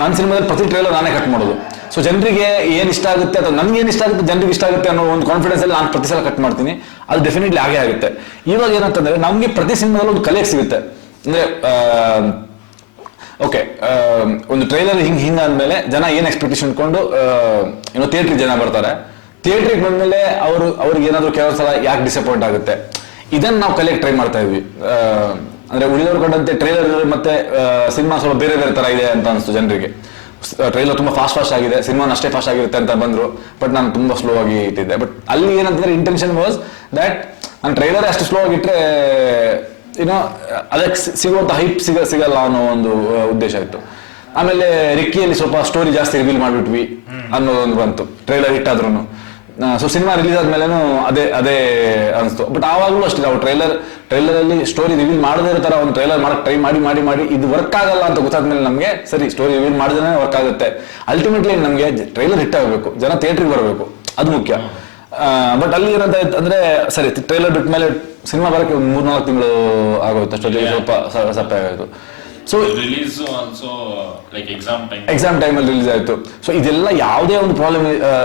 ನನ್ನ ಸಿನಿಮಾದಲ್ಲಿ ಪ್ರತಿ ಟ್ರೈಲರ್ ನಾನೇ ಕಟ್ ಮಾಡೋದು. ಸೊ ಜನರಿಗೆ ಏನು ಇಷ್ಟ ಆಗುತ್ತೆ ಅಥವಾ ನನ್ಗೆ ಏನು ಇಷ್ಟ ಆಗುತ್ತೆ ಜನರಿಗೆ ಇಷ್ಟ ಆಗುತ್ತೆ ಅನ್ನೋ ಒಂದು ಕಾನ್ಫಿಡೆನ್ಸ್ ಅಲ್ಲಿ ನಾನು ಪ್ರತಿ ಸಲ ಕಟ್ ಮಾಡ್ತೀನಿ. ಅದು ಡೆಫಿನೆಟ್ಲಿ ಆಗೇ ಆಗುತ್ತೆ. ಇವಾಗ ಏನಂತಂದ್ರೆ ನಮಗೆ ಪ್ರತಿ ಸಿನಿಮಾದಲ್ಲಿ ಒಂದು ಕಲೆ ಸಿಗುತ್ತೆ. ಅಂದ್ರೆ ಓಕೆ ಒಂದು ಟ್ರೈಲರ್ ಹಿಂಗೆ ಅಂದಮೇಲೆ ಜನ ಏನು ಎಕ್ಸ್ಪೆಕ್ಟೇಷನ್ ಇಟ್ಕೊಂಡು ಏನೋ ಥಿಯೇಟ್ರಿಗೆ ಜನ ಬರ್ತಾರೆ. ಥಿಯೇಟ್ರಿಗೆ ಬಂದಮೇಲೆ ಅವ್ರಿಗೆ ಏನಾದರೂ ಕೆಲವು ಸಲ ಯಾಕೆ ಡಿಸಪಾಯಿಂಟ್ ಆಗುತ್ತೆ, ಇದನ್ನು ನಾವು ಕಲಿಯಕ್ಕೆ ಟ್ರೈ ಮಾಡ್ತಾ ಇದ್ವಿ. ಅಂದ್ರೆ ಉಳಿದವ್ರ ಕಂಡಂತೆ ಟ್ರೈಲರ್ ಮತ್ತೆ ಸಿನಿಮಾ ಸ್ವಲ್ಪ ಬೇರೆ ಬೇರೆ ತರ ಇದೆ ಅಂತ ಅನಿಸ್ತು ಜನರಿಗೆ. ಟ್ರೈಲರ್ ತುಂಬಾ ಫಾಸ್ಟ್ ಆಗಿದೆ, ಸಿನಿಮಾ ಅಷ್ಟೇ ಫಾಸ್ಟ್ ಆಗಿರುತ್ತೆ ಅಂತ ಬಂದ್ರು. ಬಟ್ ನಾನು ತುಂಬಾ ಸ್ಲೋ ಆಗಿ ಇಟ್ಟಿದ್ದೆ. ಬಟ್ ಅಲ್ಲಿ ಏನಂತಂದ್ರೆ ಇಂಟೆನ್ಷನ್ ವಾಸ್ ದಟ್ ನಾನು ಟ್ರೈಲರ್ ಅಷ್ಟು ಸ್ಲೋ ಆಗಿಟ್ರೆ ಏನೋ ಅದಕ್ಕೆ ಸಿಗುವಂತ ಹೈಪ್ ಸಿಗಲ್ಲ ಅನ್ನೋ ಒಂದು ಉದ್ದೇಶ ಇತ್ತು. ಆಮೇಲೆ ರಿಕ್ಕಿಯಲ್ಲಿ ಸ್ವಲ್ಪ ಸ್ಟೋರಿ ಜಾಸ್ತಿ ರಿವೀಲ್ ಮಾಡಿಬಿಟ್ವಿ ಅನ್ನೋದೊಂದು ಬಂತು ಟ್ರೈಲರ್ ಹಿಟ್ ಆದ್ರೂ. ಸೊ ಸಿನಿಮಾ ರಿಲೀಸ್ ಆದ್ಮೇಲೆನೂ ಅದೇ ಅನಿಸ್ತು. ಬಟ್ ಆವಾಗಲೂ ಅಷ್ಟೇ ನಾವು ಟ್ರೈಲರ್ ಅಲ್ಲಿ ಸ್ಟೋರಿ ರಿವೀಲ್ ಮಾಡದೇ ಇರೋ ತರ ಒಂದು ಟ್ರೈಲರ್ ಮಾಡಕ್ ಟ್ರೈ ಮಾಡಿ ಇದು ವರ್ಕ್ ಆಗಲ್ಲ ಅಂತ ಗೊತ್ತಾದ್ಮೇಲೆ ನಮಗೆ ಸರಿ ಸ್ಟೋರಿ ರಿವೀಲ್ ಮಾಡಿದ್ರೆ ವರ್ಕ್ ಆಗುತ್ತೆ. ಅಲ್ಟಿಮೇಟ್ಲಿ ನಮಗೆ ಟ್ರೈಲರ್ ಹಿಟ್ ಆಗಬೇಕು, ಜನ ಥಿಯೇಟ್ರಿಗೆ ಬರಬೇಕು, ಅದು ಮುಖ್ಯ. ಬಟ್ ಅಲ್ಲಿ ಏನಂತ ಅಂದ್ರೆ ಸರಿ ಟ್ರೈಲರ್ ಬಿಟ್ಟ ಮೇಲೆ ಸಿನಿಮಾ ಬರೋಕ್ಕೆ ಒಂದು 3-4 ತಿಂಗಳು ಆಗೋಯ್ತು. ಅಷ್ಟೊತ್ತಿಗೆ ಸ್ವಲ್ಪ ಸಪ್ಪೆ ಆಗೋಯ್ತು. So release also like exam ಟೈಮಲ್ಲಿ ರಿಲೀಸ್ ಆಯ್ತು. ಸೊ ಇದೆಲ್ಲ ಯಾವುದೇ ಒಂದು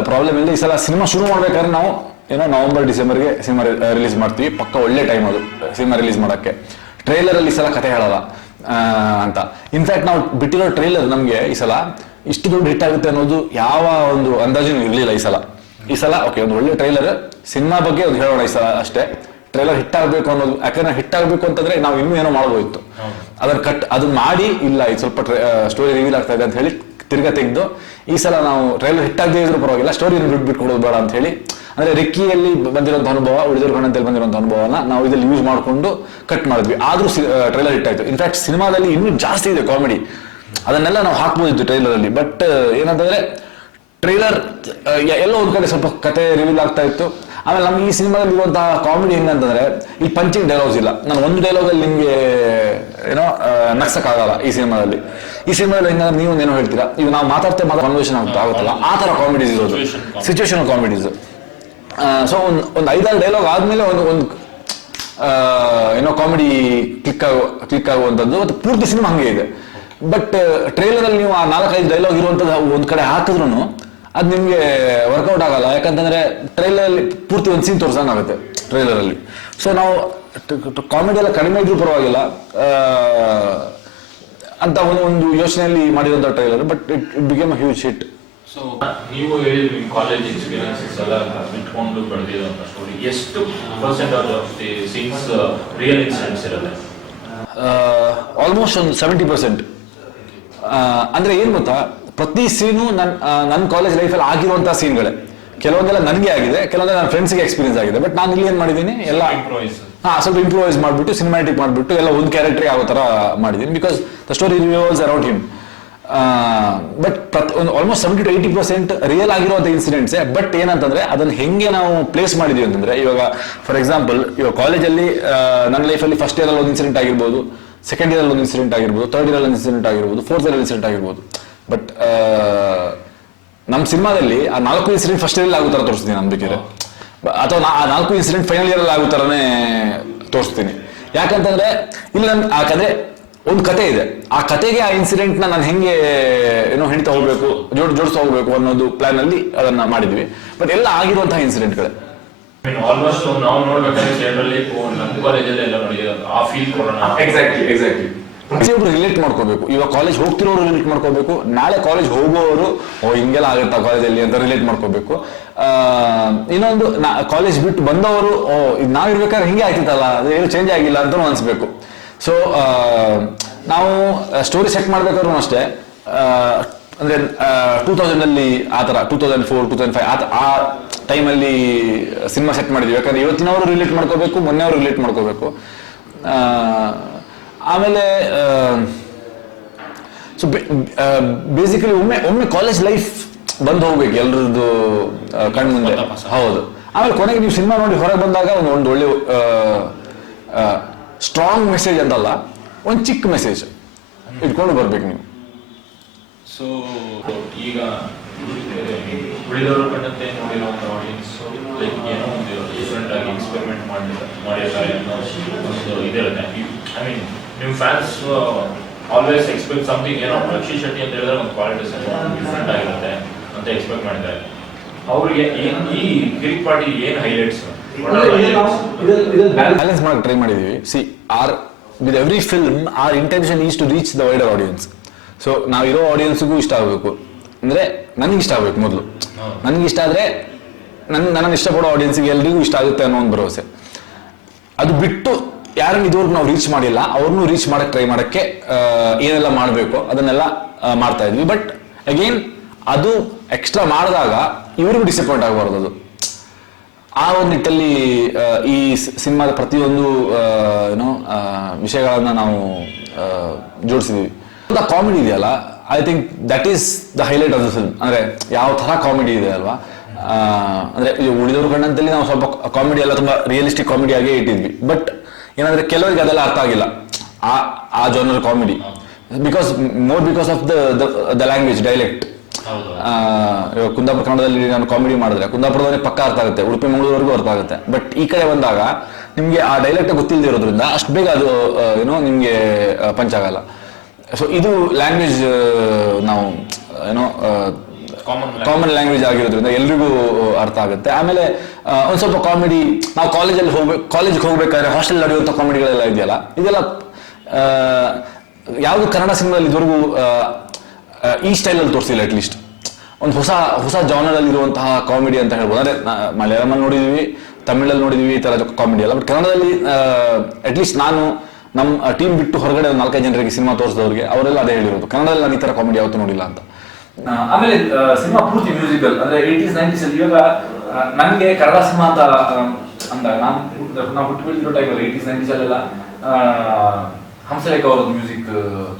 ಪ್ರಾಬ್ಲಮ್ ಇಲ್ಲ. ಈ ಸಲ ಸಿನಿಮಾ ಶುರು ಮಾಡ್ಬೇಕಾದ್ರೆ ನಾವು ಏನೋ ನವೆಂಬರ್-ಡಿಸೆಂಬರ್ಗೆ ಸಿನಿಮಾ ರಿಲೀಸ್ ಮಾಡ್ತೀವಿ. ಪಕ್ಕ ಒಳ್ಳೆ ಟೈಮ್ ಅದು ಸಿನಿಮಾ ರಿಲೀಸ್ ಮಾಡೋಕ್ಕೆ. ಟ್ರೈಲರ್ ಅಲ್ಲಿ ಈ ಸಲ ಕತೆ ಹೇಳಲ್ಲ ಅಂತ. ಇನ್ಫ್ಯಾಕ್ಟ್ ನಾವು ಬಿಟ್ಟಿರೋ ಟ್ರೈಲರ್ ನಮಗೆ ಈ ಸಲ ಇಷ್ಟು ದೊಡ್ಡ ಹಿಟ್ ಆಗುತ್ತೆ ಅನ್ನೋದು ಯಾವ ಒಂದು ಅಂದಾಜು ಇರಲಿಲ್ಲ. ಈ ಸಲ ಓಕೆ ಒಂದು ಒಳ್ಳೆ ಟ್ರೈಲರ್ ಸಿನಿಮಾ ಬಗ್ಗೆ ಒಂದು ಹೇಳೋಣ ಈ ಸಲ ಅಷ್ಟೇ. ಟ್ರೈಲರ್ ಹಿಟ್ ಆಗಬೇಕು ಅನ್ನೋದು, ಯಾಕಂದ್ರೆ ಹಿಟ್ ಆಗಬೇಕು ಅಂತಂದ್ರೆ ನಾವು ಇನ್ನೂ ಏನೋ ಮಾಡ್ಬೋದಿತ್ತು. ಅದನ್ನ ಮಾಡಿ ಇಲ್ಲ ಇದು ಸ್ವಲ್ಪ ಸ್ಟೋರಿ ರಿವೀಲ್ ಆಗ್ತಾ ಇದೆ ಅಂತ ಹೇಳಿ ತಿರ್ಗಾ ತೆಗೆದು ಈ ಸಲ ನಾವು ಟ್ರೈಲರ್ ಹಿಟ್ ಆಗದೇ ಇದ್ರೂ ಪರವಾಗಿಲ್ಲ, ಸ್ಟೋರಿಯನ್ನು ಬಿಟ್ಬಿಟ್ಕೊಡೋದು ಬೇಡ ಅಂತ ಹೇಳಿ, ಅಂದ್ರೆ ರಿಕ್ಕಿಯಲ್ಲಿ ಬಂದಿರೋಂಥ ಅನುಭವ, ಉಳಿದವ್ರ ಕಣ್ಣಂತಲ್ಲಿ ಬಂದಿರೋಂಥ ಅನುಭವನ ನಾವು ಇದ್ರಲ್ಲಿ ಯೂಸ್ ಮಾಡಿಕೊಂಡು ಕಟ್ ಮಾಡಿದ್ವಿ. ಆದ್ರೂ ಟ್ರೈಲರ್ ಹಿಟ್ ಆಯ್ತು. ಇನ್ಫ್ಯಾಕ್ಟ್ ಸಿನಿಮಾದಲ್ಲಿ ಇನ್ನೂ ಜಾಸ್ತಿ ಇದೆ ಕಾಮಿಡಿ, ಅದನ್ನೆಲ್ಲ ನಾವು ಹಾಕ್ಬೋದಿತ್ತು ಟ್ರೈಲರಲ್ಲಿ. ಬಟ್ ಏನಂತಂದ್ರೆ ಟ್ರೈಲರ್ ಎಲ್ಲೋ ಒಂದ್ ಕಡೆ ಸ್ವಲ್ಪ ಕತೆ ರಿವೀಲ್ ಆಗ್ತಾ ಇತ್ತು. ಆಮೇಲೆ ನಮ್ಗೆ ಈ ಸಿನಿಮಾದಲ್ಲಿ ಇರುವಂತಹ ಕಾಮಿಡಿ ಹೆಂಗಂತಂದ್ರೆ ಈ ಪಂಚಿಂಗ್ ಡೈಲಾಗ್ಸ್ ಇಲ್ಲ. ನಾನು ಒಂದು ಡೈಲಾಗಲ್ಲಿ ನಿಮ್ಗೆ ಏನೋ ನಗ್ಸಕ್ಕಾಗಲ್ಲ. ಈ ಸಿನಿಮಾದಲ್ಲಿ ಹೆಂಗಂದ್ರೆ ನೀವು ಏನೋ ಹೇಳ್ತೀರಾ, ಈಗ ನಾವು ಮಾತಾಡ್ತಾ ಕನ್ವರ್ಸೇಷನ್ ಆಗುತ್ತಲ್ಲ, ಆ ತರ ಕಾಮಿಡೀಸ್ ಇರೋದು, ಸಿಚುವೇಶನಲ್ ಕಾಮಿಡೀಸ್. ಸೊ ಒಂದು 5-6 ಡೈಲಾಗ್ ಆದ್ಮೇಲೆ ಒಂದು ಏನೋ ಕಾಮಿಡಿ ಕ್ಲಿಕ್ ಆಗುವಂಥದ್ದು. ಮತ್ತು ಪೂರ್ತಿ ಸಿನಿಮಾ ಹಂಗೆ ಇದೆ. ಬಟ್ ಟ್ರೈಲರ್ ಅಲ್ಲಿ ನೀವು ಆ 4-5 ಡೈಲಾಗ್ ಇರುವಂಥದ್ದು ಒಂದ್ ಕಡೆ ಹಾಕಿದ್ರು ಅದು ನಿಮಗೆ ವರ್ಕೌಟ್ ಆಗಲ್ಲ. ಯಾಕಂತಂದ್ರೆ ಟ್ರೈಲರ್ ಅಲ್ಲಿ ಪೂರ್ತಿ ಒಂದು ಸೀನ್ ತೋರ್ಸಂಗಾಗುತ್ತೆ ಟ್ರೈಲರ್ ಅಲ್ಲಿ. ಸೊ ನಾವು ಕಾಮಿಡಿ ಎಲ್ಲ ಕಡಿಮೆ ಇದ್ರೂ ಪರವಾಗಿಲ್ಲ ಅಂತ ಒಂದು ಯೋಚನೆಯಲ್ಲಿ ಮಾಡಿರುವಂಥ trailer. But it became a huge hit. So ನೀವು ಹೇಳಿದ್ರಿ ನಿಮ್ಮ ಕಾಲೇಜ್ ಎಕ್ಸ್ಪೀರಿಯನ್ಸಸ್ ಎಲ್ಲ ಬಿಟ್ಕೊಂಡು ಬೆಳೆದಿರುವಂಥ ಸ್ಟೋರಿ, ಎಷ್ಟು % of the scenes real incidents ಇರುತ್ತೆ? ಆಲ್ಮೋಸ್ಟ್ ಒಂದು 70%. ಅಂದ್ರೆ ಏನ್ ಗೊತ್ತಾ, ಪ್ರತಿ ಸೀನು ನನ್ನ ಕಾಲೇಜ್ ಲೈಫಲ್ಲಿ ಆಗಿರುವಂತಹ ಸೀನ್ಗಳೇ. ಕೆಲವೊಂದೆಲ್ಲ ನನಗೆ ಆಗಿದೆ, ಕೆಲವೊಂದೆಲ್ಲ ನನ್ನ ಫ್ರೆಂಡ್ಸ್ಗೆ ಎಕ್ಸ್ಪೀರಿಯನ್ಸ್ ಆಗಿದೆ. ಬಟ್ ನಾನು ಇಲ್ಲಿ ಏನ್ ಮಾಡಿದ್ದೀನಿ, ಎಲ್ಲ ಸ್ವಲ್ಪ ಇಂಪ್ರೂವೈಸ್ ಮಾಡಿಬಿಟ್ಟು ಸಿನಿಮ್ಯಾಟಿಕ್ ಮಾಡಿಬಿಟ್ಟು ಎಲ್ಲ ಒಂದು ಕ್ಯಾರೆಕ್ಟರ್ ಆಗೋ ತರ ಮಾಡಿದ್ದೀನಿ. Because the story revolves around him. But ಒಂದು ಆಲ್ಮೋಸ್ಟ್ 70-80% ರಿಯಲ್ ಆಗಿರುವಂಥ ಇನ್ಸಿಡೆಂಟ್ಸೇ. ಬಟ್ ಏನಂತಂದ್ರೆ ಅದನ್ನ ಹೆಂಗೆ ನಾವು ಪ್ಲೇಸ್ ಮಾಡಿದೀವಿ ಅಂತಂದ್ರೆ, ಇವಾಗ ಫಾರ್ ಎಕ್ಸಾಂಪಲ್ ಇವಾಗ ಕಾಲೇಜಲ್ಲಿ ನನ್ನ ಲೈಫಲ್ಲಿ ಫಸ್ಟ್ ಇಯರ್ ಅಲ್ಲಿ ಒಂದು ಇನ್ಸಿಡೆಂಟ್ ಆಗಿರ್ಬೋದು, ಸೆಕೆಂಡ್ ಇಯರ್ ಅಲ್ಲಿ ಒಂದು ಇನ್ಸಿಡೆಂಟ್ ಆಗಿರ್ಬೋದು, ಥರ್ಡ್ ಇಯರ್ ಅಲ್ಲಿ ಒಂದು ಇನ್ಸಿಡೆಂಟ್ ಆಗಿರ್ಬೋದು, ಫೋರ್ತ್ ಇಯರ್ ಇನ್ಸಿಡೆಂಟ್ ಆಗಿರ್ಬೋದು. ಬಟ್ ನಮ್ಮ ಸಿನಿಮಾದಲ್ಲಿ ಆ 4 ಇನ್ಸಿಡೆಂಟ್ ಫಸ್ಟ್ ಇಯರ್ ಆಗೋ ತರ ತೋರಿಸ್ತೀನಿ ನಾನು ಬೇಕಿದ್ರೆ. ಅಥವಾ ಆ 4 ಇನ್ಸಿಡೆಂಟ್ ಫೈನಲ್ ಇಯರ್ ಅಲ್ಲಿ ಆಗೋ ಥರನೇ ತೋರಿಸ್ತೀನಿ. ಯಾಕಂತಂದ್ರೆ ಇಲ್ಲಿ ಯಾಕಂದ್ರೆ ಒಂದು ಕತೆ ಇದೆ, ಆ ಕತೆಗೆ ಆ ಇನ್ಸಿಡೆಂಟ್ ನಾನು ಹೆಂಗೆ ಹಿಡಿತಾ ಹೋಗ್ಬೇಕು, ಜೋಡಿಸ್ತಾ ಹೋಗ್ಬೇಕು ಅನ್ನೋದು ಪ್ಲಾನ್ ಅಲ್ಲಿ ಅದನ್ನ ಮಾಡಿದ್ವಿ. ಬಟ್ ಎಲ್ಲ ಆಗಿರುವಂತಹ ಇನ್ಸಿಡೆಂಟ್ಗಳೇ ಆಲ್ಮೋಸ್ಟ್ ನಾವು ನೋಡ್ಬೇಕಾದ್ರೆ ಜನರಲಿ ನಮ್ಮ ಕಾಲೇಜಲ್ಲಿ ಎಲ್ಲ ನೋಡಿರೋದು ಆ ಫೀಲ್ ಕೊಡೋಣ. ಎಕ್ಸಾಕ್ಟ್ಲಿ ಪ್ರತಿಯೊಬ್ರು ರಿಲೇಟ್ ಮಾಡ್ಕೋಬೇಕು. ಇವಾಗ ಕಾಲೇಜ್ ಹೋಗ್ತಿರೋರು ರಿಲೇಟ್ ಮಾಡ್ಕೋಬೇಕು, ನಾಳೆ ಕಾಲೇಜ್ ಹೋಗೋರು ಹಿಂಗೆಲ್ಲ ಆಗುತ್ತಾ ಕಾಲೇಜಲ್ಲಿ ಅಂತ ರಿಲೇಟ್ ಮಾಡ್ಕೋಬೇಕು. ಇನ್ನೊಂದು ಕಾಲೇಜ್ ಬಿಟ್ಟು ಬಂದವರು ನಾವಿರ್ಬೇಕಾದ್ರೆ ಹಿಂಗೆ ಆಗ್ತಿತ್ತಲ್ಲ, ಅದು ಏನು ಚೇಂಜ್ ಆಗಿಲ್ಲ ಅಂತ ಅನ್ಸ್ಬೇಕು. ಸೊ ನಾವು ಸ್ಟೋರಿ ಸೆಟ್ ಮಾಡ್ಬೇಕಾದ್ರೂ ಅಷ್ಟೇ, ಅಂದ್ರೆ 2000 ಆ ಥರ 2004 2005 ಆ ಟೈಮಲ್ಲಿ ಸಿನಿಮಾ ಸೆಟ್ ಮಾಡಿದ್ವಿ. ಯಾಕಂದ್ರೆ ಇವತ್ತಿನವರು ರಿಲೇಟ್ ಮಾಡ್ಕೋಬೇಕು, ಮೊನ್ನೆಯವರು ರಿಲೇಟ್ ಮಾಡ್ಕೋಬೇಕು. ಆಮೇಲೆ ಸೊ ಬೇಸಿಕಲಿ ಒಮ್ಮೆ ಕಾಲೇಜ್ ಲೈಫ್ ಬಂದು ಹೋಗ್ಬೇಕು ಎಲ್ರದ್ದು ಕಣ್ಮುಂದೆ. ಹೌದು. ಆಮೇಲೆ ಕೊನೆಗೆ ನೀವು ಸಿನಿಮಾ ನೋಡಿ ಹೊರಗೆ ಬಂದಾಗ ಒಂದು ಒಳ್ಳೆ ಸ್ಟ್ರಾಂಗ್ ಮೆಸೇಜ್ ಅಂತಲ್ಲ, ಒಂದು ಚಿಕ್ಕ ಮೆಸೇಜ್ ಇಟ್ಕೊಂಡು ಬರ್ಬೇಕು ನೀವು. ಸೊ ಈಗ ಉಳಿದವರು ಕಂಡಂತೆ ನೋಡಿರುವಂಥ ಆಡಿಯನ್ಸ್ ಲೈಕ್ ಏನೋ ಒಂದು ಡಿಫ್ರೆಂಟ್ ಆಗಿ ಎಕ್ಸ್ಪೆರಿಮೆಂಟ್ ಮಾಡಿರ್ತಾರೆ ಅನ್ನೋ ಒಂದು ಇದಿರುತ್ತೆ. ಐ ಮೀನ್ ನಿಮ್ಮ ಫ್ಯಾನ್ಸ್ ಆಲ್ವೇಸ್ ಎಕ್ಸ್ಪೆಕ್ಟ್ ಸಮಥಿಂಗ್, ಏನೋ ರಕ್ಷಿತ್ ಶೆಟ್ಟಿ ಅಂತ ಹೇಳಿದ್ರೆ ಒಂದು ಕ್ವಾಲಿಟೀಸ್ ಡಿಫ್ರೆಂಟ್ ಆಗಿರುತ್ತೆ ಅಂತ ಎಕ್ಸ್ಪೆಕ್ಟ್ ಮಾಡಿದ್ದಾರೆ. ಅವ್ರಿಗೆ ಈ ಕಿರಿಕ್ ಪಾರ್ಟಿ ಏನು ಹೈಲೈಟ್ಸ್ ಬ್ಯಾಲೆನ್ಸ್ ಮಾಡಕ್ಕೆ ಟ್ರೈ ಮಾಡಿದೀವಿ. With every film our intention is to reach the wider audience. So ನಾವಿರೋ ಆಡಿಯನ್ಸ್ಗೂ ಇಷ್ಟ ಆಗಬೇಕು, ಅಂದ್ರೆ ನನಗೆ ಇಷ್ಟ ಆಗಬೇಕು ಮೊದಲು. ನನಗೆ ಇಷ್ಟ ಆದರೆ ನನ್ನ ಇಷ್ಟಪಡೋ ಆಡಿಯನ್ಸ್ಗೆ ಎಲ್ರಿಗೂ ಇಷ್ಟ ಆಗುತ್ತೆ ಅನ್ನೋ ಒಂದು ಭರವಸೆ. ಅದು ಬಿಟ್ಟು ಯಾರನ್ನು ಇದುವರೆಗೂ ನಾವು ರೀಚ್ ಮಾಡಿಲ್ಲ ಅವ್ರನ್ನೂ ರೀಚ್ ಮಾಡಕ್ಕೆ ಟ್ರೈ ಮಾಡೋಕ್ಕೆ ಏನೆಲ್ಲ ಮಾಡಬೇಕು ಅದನ್ನೆಲ್ಲ ಮಾಡ್ತಾ ಇದ್ವಿ. ಬಟ್ ಅಗೇನ್ ಅದು ಎಕ್ಸ್ಟ್ರಾ ಮಾಡಿದಾಗ ಇವ್ರಿಗೂ ಡಿಸಪಾಯಿಂಟ್ ಆಗಬಾರ್ದು. ಅದು ಆ ಒಂದು ನಿಟ್ಟಲ್ಲಿ ಈ ಸಿನಿಮಾದ ಪ್ರತಿಯೊಂದು ವಿಷಯಗಳನ್ನ ನಾವು ಜೋಡಿಸಿದ್ವಿ. ಕಾಮಿಡಿ ಇದೆಯಲ್ಲ, I think that is the highlight of the film. ಅಂದ್ರೆ ಯಾವ ತರ ಕಾಮಿಡಿ ಇದೆ ಅಲ್ವಾ, ಅಂದ್ರೆ ಉಳಿದವರು ಕಂಡಂತಲ್ಲಿ ನಾವು ಸ್ವಲ್ಪ ಕಾಮಿಡಿ ಎಲ್ಲ ತುಂಬಾ ರಿಯಲಿಸ್ಟಿಕ್ ಕಾಮಿಡಿ ಆಗೇ ಇಟ್ಟಿದ್ವಿ. ಬಟ್ ಏನಂದ್ರೆ ಕೆಲವರಿಗೆ ಅದೆಲ್ಲ ಅರ್ಥ ಆಗಿಲ್ಲ ಆ genre comedy, because of the language dialect. ಇವಾಗ ಕುಂದಾಪುರ ಕನ್ನಡದಲ್ಲಿ ನಾನು ಕಾಮಿಡಿ ಮಾಡಿದ್ರೆ ಕುಂದಾಪುರದವರಿಗೆ ಪಕ್ಕ ಅರ್ಥ ಆಗುತ್ತೆ, ಉಡುಪಿ ಮಂಗಳೂರವರೆಗೂ ಅರ್ಥ ಆಗುತ್ತೆ. ಬಟ್ ಈ ಕಡೆ ಬಂದಾಗ ನಿಮ್ಗೆ ಆ ಡೈಲೆಕ್ಟ್ ಗೊತ್ತಿಲ್ಲದೆ ಇರೋದ್ರಿಂದ ಅಷ್ಟು ಬೇಗ ಅದು ನಿಮ್ಗೆ ಪಂಚ್ ಆಗಲ್ಲ. ಸೊ ಇದು ಲ್ಯಾಂಗ್ವೇಜ್ ನಾವು ಕಾಮನ್ ಲ್ಯಾಂಗ್ವೇಜ್ ಆಗಿರೋದ್ರಿಂದ ಎಲ್ರಿಗೂ ಅರ್ಥ ಆಗುತ್ತೆ. ಆಮೇಲೆ ಒಂದು ಸ್ವಲ್ಪ ಕಾಮಿಡಿ ನಾವು ಕಾಲೇಜ್ಗೆ ಹೋಗ್ಬೇಕಾದ್ರೆ ಹಾಸ್ಟೆಲ್ ನಡೆಯುವಂಥ ಕಾಮಿಡಿಗಳೆಲ್ಲ ಇದೆಯಲ್ಲ, ಇದೆಲ್ಲ ಯಾವುದು ಕನ್ನಡ ಸಿನಿಮಾದಲ್ಲಿ ಇದುವರೆಗೂ ಈ ಸ್ಟೈಲಲ್ಲಿ ತೋರಿಸಿಲ್ಲ. ಅಟ್ಲೀಸ್ಟ್ ಒಂದು ಹೊಸ ಜಾನರಲ್ಲಿ ಇರುವಂತಹ ಕಾಮಿಡಿ ಅಂತ ಹೇಳ್ಬೋದು. ಅಂದರೆ ಮಲಯಾಳಮಲ್ಲಿ ನೋಡಿದ್ವಿ, ತಮಿಳಲ್ಲಿ ನೋಡಿದ್ವಿ ಈ ಥರ ಕಾಮಿಡಿ ಅಲ್ಲ. ಬಟ್ ಕನ್ನಡದಲ್ಲಿ ಅಟ್ಲೀಸ್ಟ್ ನಾನು ನಮ್ಮ ಟೀಮ್ ಬಿಟ್ಟು ಹೊರಗಡೆ ಒಂದು 4-5 ಜನರಿಗೆ ಸಿನಿಮಾ ತೋರಿಸಿದವ್ರಿಗೆ ಅವರೆಲ್ಲ ಅದೇ ಹೇಳಿರೋದು, ಕನ್ನಡದಲ್ಲಿ ನಾನು ಈ ಥರ ಕಾಮಿಡಿ ಯಾವತ್ತೂ ನೋಡಿಲ್ಲ ಅಂತ. ಆಮೇಲೆ ಸಿನಿಮಾ ಪೂರ್ತಿ ಮ್ಯೂಸಿಕಲ್, ಅಂದ್ರೆ 80s 90s ಅಲ್ಲಿ. ಇವಾಗ ನನಗೆ ಕನ್ನಡ ಸಿನಿಮಾ ಅಂತ ಅಂದಾಗ ನಾವು ಹುಟ್ಟು ಬೆಳೆದಿರೋ ಟೈಮಲ್ಲಿ 80s 90s ಅಲ್ಲೆಲ್ಲ ಹಂಸಲೇಖ ಅವರದ್ದು ಮ್ಯೂಸಿಕ್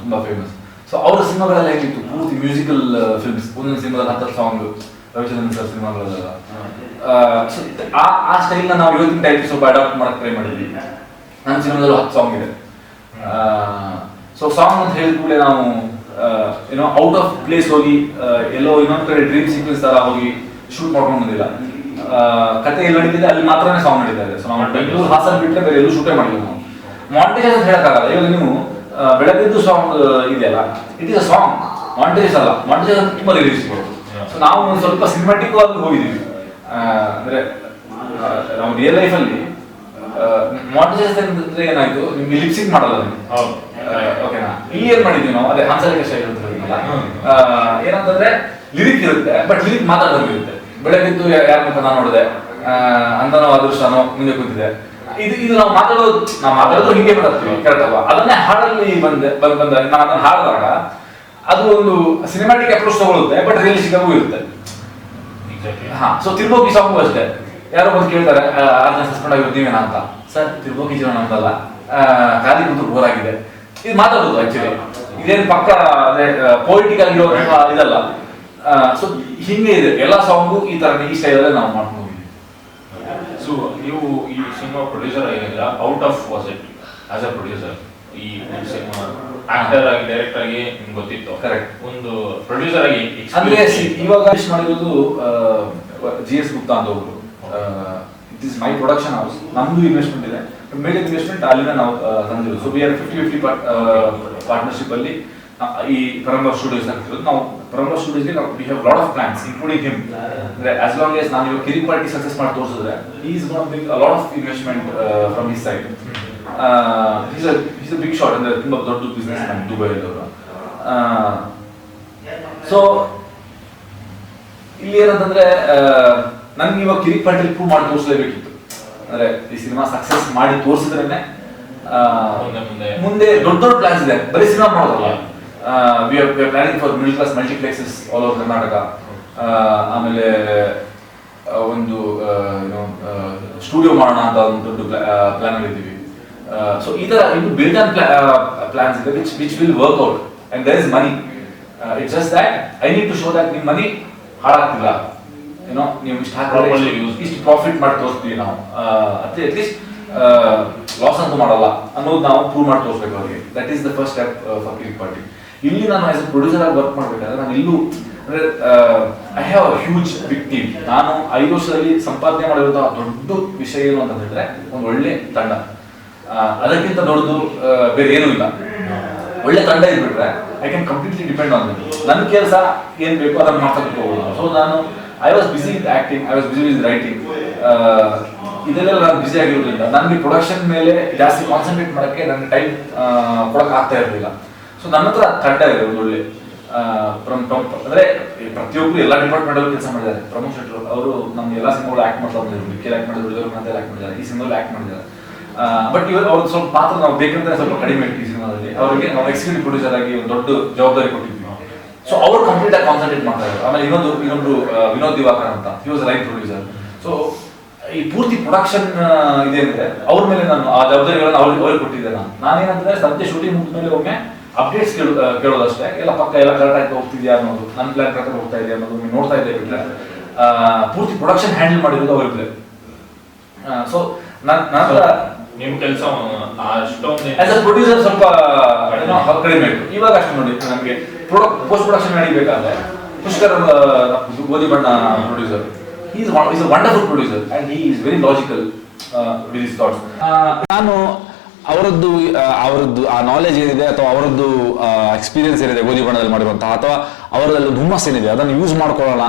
ತುಂಬಾ ಫೇಮಸ್. ಸೊ ಅವರ ಸಿನಿಮಾಗಳೆಲ್ಲ ಹೇಗಿತ್ತು, ಪೂರ್ತಿ ಮ್ಯೂಸಿಕಲ್ ಫಿಲ್ಮ್ಸ್. ಒಂದೊಂದು ಸಿನಿಮಾದಲ್ಲಿ 10 ಸಾಂಗ್, ರವಿಚಂದ್ರನ್ ಸರ್ ಸಿನಿಮಾಗಳೆಲ್ಲ ಆ ಸ್ಟೈಲ್ನ ನಾವು ಇವತ್ತಿನ ಟೈಪ್ ಸ್ವಲ್ಪ ಅಡಾಪ್ಟ್ ಮಾಡಕ್ಕೆ ಟ್ರೈ ಮಾಡಿದ್ವಿ. ನನ್ನ ಸಿನಿಮಾದಲ್ಲೂ 10 ಸಾಂಗ್ ಇದೆ. ಸೊ ಸಾಂಗ್ ಅಂತ ಹೇಳಿದ ಕೂಡಲೇ ನಾವು ಔಟ್ ಆಫ್ ಪ್ಲೇಸ್ ಹೋಗಿ ಎಲ್ಲೋ ಇನ್ನೊಂದು ಕಡೆ ಡ್ರೀಮ್ ಸೀಕ್ವೆನ್ಸ್ ತರ ಹೋಗಿ ಶೂಟ್ ಮಾಡ್ಕೊಂಡು ಬಂದಿಲ್ಲ. ಕತೆ ಎಲ್ಲಿ ನಡೀತಿದೆ ಅಲ್ಲಿ ಮಾತ್ರನೇ ಸಾಂಗ್ ನಡೀತಾ ಇದೆ. ಸೊ ನಾವು ಬೆಂಗಳೂರು ಹಾಸನ ಬಿಟ್ಟರೆ ಬೇರೆ ಎಲ್ಲೂ ಶೂಟೇ ಮಾಡಿಲ್ಲ ನಾವು. ಮಾಂಟೇಜ್ ಅಂತ ಹೇಳಕ್ಕಾಗಲ್ಲ. ಇವಾಗ ನೀವು ಬೆಳಗ್ಗೆದ್ದು ಸಾಂಗ್ ಇದೆಯಲ್ಲ, it is a song, montage ಅಲ್ಲ. ಮಾಂಟೇಜ್ ಅಂತ ತುಂಬಾ ರಿಲೀಸ್ಗಳು. ಸೊ ನಾವು ಒಂದು ಸ್ವಲ್ಪ ಸಿನಿಮ್ಯಾಟಿಕ್ ಆಗಿ ಹೋಗಿದ್ದೀವಿ. ಅಂದ್ರೆ ನಾವು ರಿಯಲ್ ಲೈಫ್ ಅಲ್ಲಿ ಮಾಂಟೇಜ್ ಅಂದ್ರೆ ಏನಾಯ್ತು, ನಿಮ್ಗೆ ಲಿಪ್ಸಿಂಗ್ ಮಾಡಲ್ಲ ನೀವು. ಓಕೆನಾ? ಇಲ್ಲಿ ಏನ್ ಮಾಡಿದ್ವಿ ನಾವು, ಅದೇ ಹಂಸಲೇಖ ಶೈಲಿ ಅಂತ ಏನಂತಂದ್ರೆ ಲಿರಿಕ್ ಇರುತ್ತೆ, ಬಟ್ ಲಿರಿಕ್ ಮಾತಾಡೋದಿರುತ್ತೆ. ಬೆಳಗ್ಗೆದ್ದು ಯಾರ ಮುಖ ನಾನು ನೋಡಿದೆ, ಅಂದನೋ ಅದೃಷ್ಟನೋ ಮುಂದೆ ಕೂತಿದೆ, ಇದು ನಾವು ಮಾತಾಡೋದು ಹಿಂಗೆ ಬರ್ತೀವಿ, ಕರೆಕ್ಟ್ ಅಲ್ವಾ? ಅದನ್ನೇ ಹಾಡಲ್ಲಿ ಬಂದ ನಾನು ಅದನ್ನ ಹಾಡಿದಾಗ ಅದು ಒಂದು ಸಿನಿಮ್ಯಾಟಿಕ್ ಅಪ್ರೋಚ್ ತಗೊಳುತ್ತೆ, ಬಟ್ ರಿಯಲಿಸ್ಟಿಕ್ ಆಗೂ ಇರುತ್ತೆ. ಹಾ. ಸೊ ತಿರುಬೋಗಿ ಸಾಂಗು ಅಷ್ಟೇ. ಯಾರೋ ಬಂದು ಕೇಳ್ತಾರೆ, ಅದನ್ನ ಸಸ್ಪೆಂಡ್ ಆಗಿರೋದು ನೀವೇನಾ ಅಂತ. ಸರ್ ತಿರುಬೋಗಿ ಜೀವನ ಅಂತಲ್ಲ, ಖಾಲಿ ಕೂತು ಬೋರ್ ಆಗಿದೆ. ಇದು ಮಾತಾಡೋದು ಆಕ್ಚುಲಿ ಇದೇನು ಪಕ್ಕ ಅದೇ ಪೊಲಿಟಿಕ್ ಆಗಿರೋ ಇದಲ್ಲ. ಸೊ ಹಿಂಗೆ ಇದೆ ಎಲ್ಲ ಸಾಂಗು ಈ ತರ ಈ ಸ್ಟೈಲಲ್ಲೇ ನಾವು ಮಾಡ್ಕೊಂಡು ಹೋಗಿದ್ವಿ. ಸೊ ನೀವು ಈ ಸಿನಿಮಾ ಪ್ರೊಡ್ಯೂಸರ್ ಆಗಿದ್ದೀರ, out of was it as a producer ಈ ಸಿನಿಮಾ ಆಕ್ಟರ್ ಆಗಿ ಡೈರೆಕ್ಟರ್ ಆಗಿ ನಿಮ್ಗೆ ಗೊತ್ತಿತ್ತು? ಕರೆಕ್ಟ್. ಒಂದು ಪ್ರೊಡ್ಯೂಸರ್ ಆಗಿ ಅಂದ್ರೆ ಇವಾಗ ಮಾಡಿರೋದು GS ಗುಪ್ತಾ ಅಂತ ಒಬ್ರು it is my production house, ನಮ್ದು ಇನ್ವೆಸ್ಟ್ಮೆಂಟ್ ಇದೆ, ಮೇಜರ್ ಇನ್ವೆಸ್ಟ್ಮೆಂಟ್ ಅಲ್ಲಿಂದ ನಾವು ತಂದಿರೋದು. ಸೊ ವಿ ಆರ್ 50-50 ಪಾರ್ಟ್ನರ್ಶಿಪ್ ಅಲ್ಲಿ ಈ ಪರಂಬ ಸ್ಟುಡಿಯೋಸ್ ಆಗ್ತಿರೋದು. ನಾವು ಪರಂಬ ಸ್ಟುಡಿಯೋಸ್ಗೆ ನಾವು we have lot of plans including him. ಅಂದ್ರೆ ಆಸ್ ಲಾಂಗ್ ಎಸ್ ನಾನು ಇವಾಗ ಕಿರಿಕ್ ಪಾರ್ಟಿ ಸಕ್ಸಸ್ ಮಾಡಿ ತೋರಿಸಿದ್ರೆ is gonna bring a lot of investment from his side. Is a big shot, ಅಂದ್ರೆ ತುಂಬಾ ದೊಡ್ಡ ಬಿಸ್ನೆಸ್ ಮ್ಯಾನ್ ದುಬೈಯಲ್ಲಿ ಅವರು. ಸೊ ಇಲ್ಲಿ ಏನಂತಂದ್ರೆ ನನ್ಗೆ ಇವಾಗ ಕಿರಿಕ್ ಪಾರ್ಟಿಲಿ ಪ್ರೂವ್ ಮಾಡಿ ತೋರಿಸಲೇಬೇಕಿತ್ತು. ಅಂದ್ರೆ ಈ ಸಿನಿಮಾ ಸಕ್ಸಸ್ ಮಾಡಿ ತೋರಿಸಿದ್ರೇನೆ ಮುಂದೆ ದೊಡ್ಡ ದೊಡ್ಡ ಪ್ಲಾನ್ಸ್ ಇದೆ, ಬರೀ ಸಿನಿಮಾ ಮಾಡೋದಲ್ಲ. We are planning for middle class multiplexes all over Karnataka. ಆಮೇಲೆ ಒಂದು ಸ್ಟುಡಿಯೋ ಮಾಡೋಣ ಅಂತ ಒಂದು ದೊಡ್ಡ ಪ್ಲಾನ್ ಅಲ್ಲಿ ಇದ್ದೀವಿ. ಸೊ ಈ ತರ ಇನ್ನು ಬಿಲ್ಡ್ ಆನ್ ಪ್ಲಾನ್ಸ್ ಇದೆ which will work out and there is money. It's just that I need to show that ನಿಮ್ಮ ಮನಿ ಹಾಳಾಗ್ತಿಲ್ಲ, ನೀವು ಇಷ್ಟು ಹಾಕಿ ಇಷ್ಟು ಪ್ರಾಫಿಟ್ ಮಾಡಿ ತೋರಿಸ್ತೀವಿ ನಾವು, ಅಟ್ಲೀಸ್ಟ್ ಲಾಸ್ ಅಂತೂ ಮಾಡಲ್ಲ ಅನ್ನೋದು ನಾವು ಪ್ರೂವ್ ಮಾಡಿ ತೋರಿಸ್ಬೇಕು ಅವರಿಗೆ. That is the first step for Kirik Party. ಇಲ್ಲಿ ನಾನು ಆಸ್ ಎ ಪ್ರೊಡ್ಯೂಸರ್ ಆಗಿ ವರ್ಕ್ ಮಾಡ್ಬೇಕಾದ್ರೆ ನಾನು ಇಲ್ಲೂ ಅಂದ್ರೆ I have a huge big team. ನಾನು 5 ವರ್ಷದಲ್ಲಿ ಸಂಪಾದನೆ ಮಾಡಿರುವಂತಹ ದೊಡ್ಡ ವಿಷಯ ಏನು ಅಂತ ಹೇಳಿದ್ರೆ ಒಂದು ಒಳ್ಳೆ ತಂಡ. ಅದಕ್ಕಿಂತ ದೊಡ್ಡದು ಬೇರೆ ಏನೂ ಇಲ್ಲ. ಒಳ್ಳೆ ತಂಡ ಇದ್ಬಿಟ್ರೆ I can completely depend on them. ನನ್ನ ಕೆಲಸ ಏನ್ ಬೇಕು ಅದನ್ನು ಮಾಡ್ಕೊಂಡು ಹೋಗೋದು. ಸೊ ನಾನು I was busy with acting, I was busy with writing. ಇದೆಲ್ಲ ನಾನು ಬಿಸಿ ಆಗಿರೋದ್ರಿಂದ ನನಗೆ ಪ್ರೊಡಕ್ಷನ್ ಮೇಲೆ ಜಾಸ್ತಿ ಕಾನ್ಸಂಟ್ರೇಟ್ ಮಾಡೋಕ್ಕೆ ನನಗೆ ಟೈಮ್ ಕೊಡಕ್ಕೆ ಆಗ್ತಾ ಇರಲಿಲ್ಲ. ಸೊ ನನ್ನ ಹತ್ರ ತಂಡ ಇದೆ ಒಂದು ಒಳ್ಳೆ. ಅಂದ್ರೆ ಪ್ರತಿಯೊಬ್ಬರು ಎಲ್ಲ ಡಿಪಾರ್ಟ್ಮೆಂಟ್ ಅಲ್ಲಿ ಕೆಲಸ ಮಾಡಿದ್ದಾರೆ. ಪ್ರಮೋದ್ ಶೆಟ್ರು ಅವರು ನಮ್ಮ ಎಲ್ಲ ಸಿನಿಮಾಗಳು ಆಕ್ಟ್ ಮಾಡ್ತಾ ಬಂದಿದ್ರು. ಮಿಕ್ಕಿ ಆಕ್ಟ್ ಮಾಡಿದ್ರು, ಮತ್ತೆ ಆಕ್ಟ್ ಮಾಡಿದ್ದಾರೆ, ಈ ಸಿನಿಮಾದಲ್ಲಿ ಆಕ್ಟ್ ಮಾಡಿದ್ದಾರೆ. ಬಟ್ ಇವಾಗ ಅವ್ರಿಗೆ ಸ್ವಲ್ಪ ಪಾತ್ರ ನಾವು ಬೇಕಂದ್ರೆ ಸ್ವಲ್ಪ ಕಡಿಮೆ ಇತ್ತು ಈ ಸಿನಿಮಾದಲ್ಲಿ. ಅವರಿಗೆ ನಾವು ಎಕ್ಸಿಕ್ಯೂಟಿವ್ ಪ್ರೊಡ್ಯೂಸರ್ ಆಗಿ ಒಂದು ದೊಡ್ಡ ಜವಾಬ್ದಾರಿ ಕೊಟ್ಟಿದ್ವಿ. ಸೊ ಅವರು ಕಂಪ್ಲೀಟ್ ಆಗಿ ಕಾನ್ಸಂಟ್ರೇಟ್ ಮಾಡ್ತಾ ಇದ್ರು. ಆಮೇಲೆ ಇನ್ನೊಂದು ವಿನೋದ್ ದಿವಾಕರ್ ಅಂತ, he was line producer. So ಈ ಪೂರ್ತಿ ಪ್ರೊಡಕ್ಷನ್ ಇದೆ ಅಂದ್ರೆ ಅವ್ರ ಮೇಲೆ ನಾನು ಆ ಜವಾಬ್ದಾರಿಗಳನ್ನು ಅವ್ರಿಗೆ ಕೊಟ್ಟಿದ್ದೆ. ನಾನೇನಂದ್ರೆ ಸದ್ಯ ಶೂಟಿಂಗ್ ಮುಗಿದ್ಮೇಲೆ ಒಮ್ಮೆ ಅಪ್ಡೇಟ್ಸ್ ಕೇಳೋದಷ್ಟೇ. ಎಲ್ಲ ಪಕ್ಕ ಎಲ್ಲ ಕರೆಕ್ಟ್ ಆಗಿ ಹೋಗ್ತಿದ್ಯಾ ಅನ್ನೋದು, ನನ್ನ ಪ್ಲಾನ್ ಪ್ರಕಾರ ಹೋಗ್ತಾ ಇದೆಯಾ ಅನ್ನೋದು ನೋಡ್ತಾ ಇದ್ದೆ ಬಿಟ್ರೆ ಪೂರ್ತಿ ಪ್ರೊಡಕ್ಷನ್ ಹ್ಯಾಂಡಲ್ ಮಾಡಿರೋದು ಅವ್ರಿಗೆ. ಸೊ ನನ್ನ ನಿಮ್ ಕೆಲಸ ಆಸ್ ಅ ಪ್ರೊಡ್ಯೂಸರ್ ಸ್ವಲ್ಪ ಕಡಿಮೆ ಇತ್ತು. ಇವಾಗ ಅಷ್ಟು ನೋಡಿ ನಮಗೆ ಪೋಸ್ಟ್ ಪ್ರೊಡಕ್ಷನ್ ನಡಿಬೇಕಾದ್ರೆ ಪುಷ್ಕರ್ ಗೋಧಿ ಬಣ್ಣ producer, he is a wonderful producer and he is very logical with his thoughts. ನಾನು ಅವರದ್ದು ಆ ನಾಲೆಜ್ ಏನಿದೆ ಅಥವಾ ಅವರದ್ದು ಎಕ್ಸ್ಪೀರಿಯನ್ಸ್ ಏನಿದೆ ಗೋಧಿ ಬಣ್ಣದಲ್ಲಿ ಮಾಡಿರುವಂತಹ, ಅಥವಾ ಅವರದಲ್ಲಿ ಹುಮ್ಮಸ್ ಏನಿದೆ ಅದನ್ನು ಯೂಸ್ ಮಾಡ್ಕೊಳ್ಳೋಣ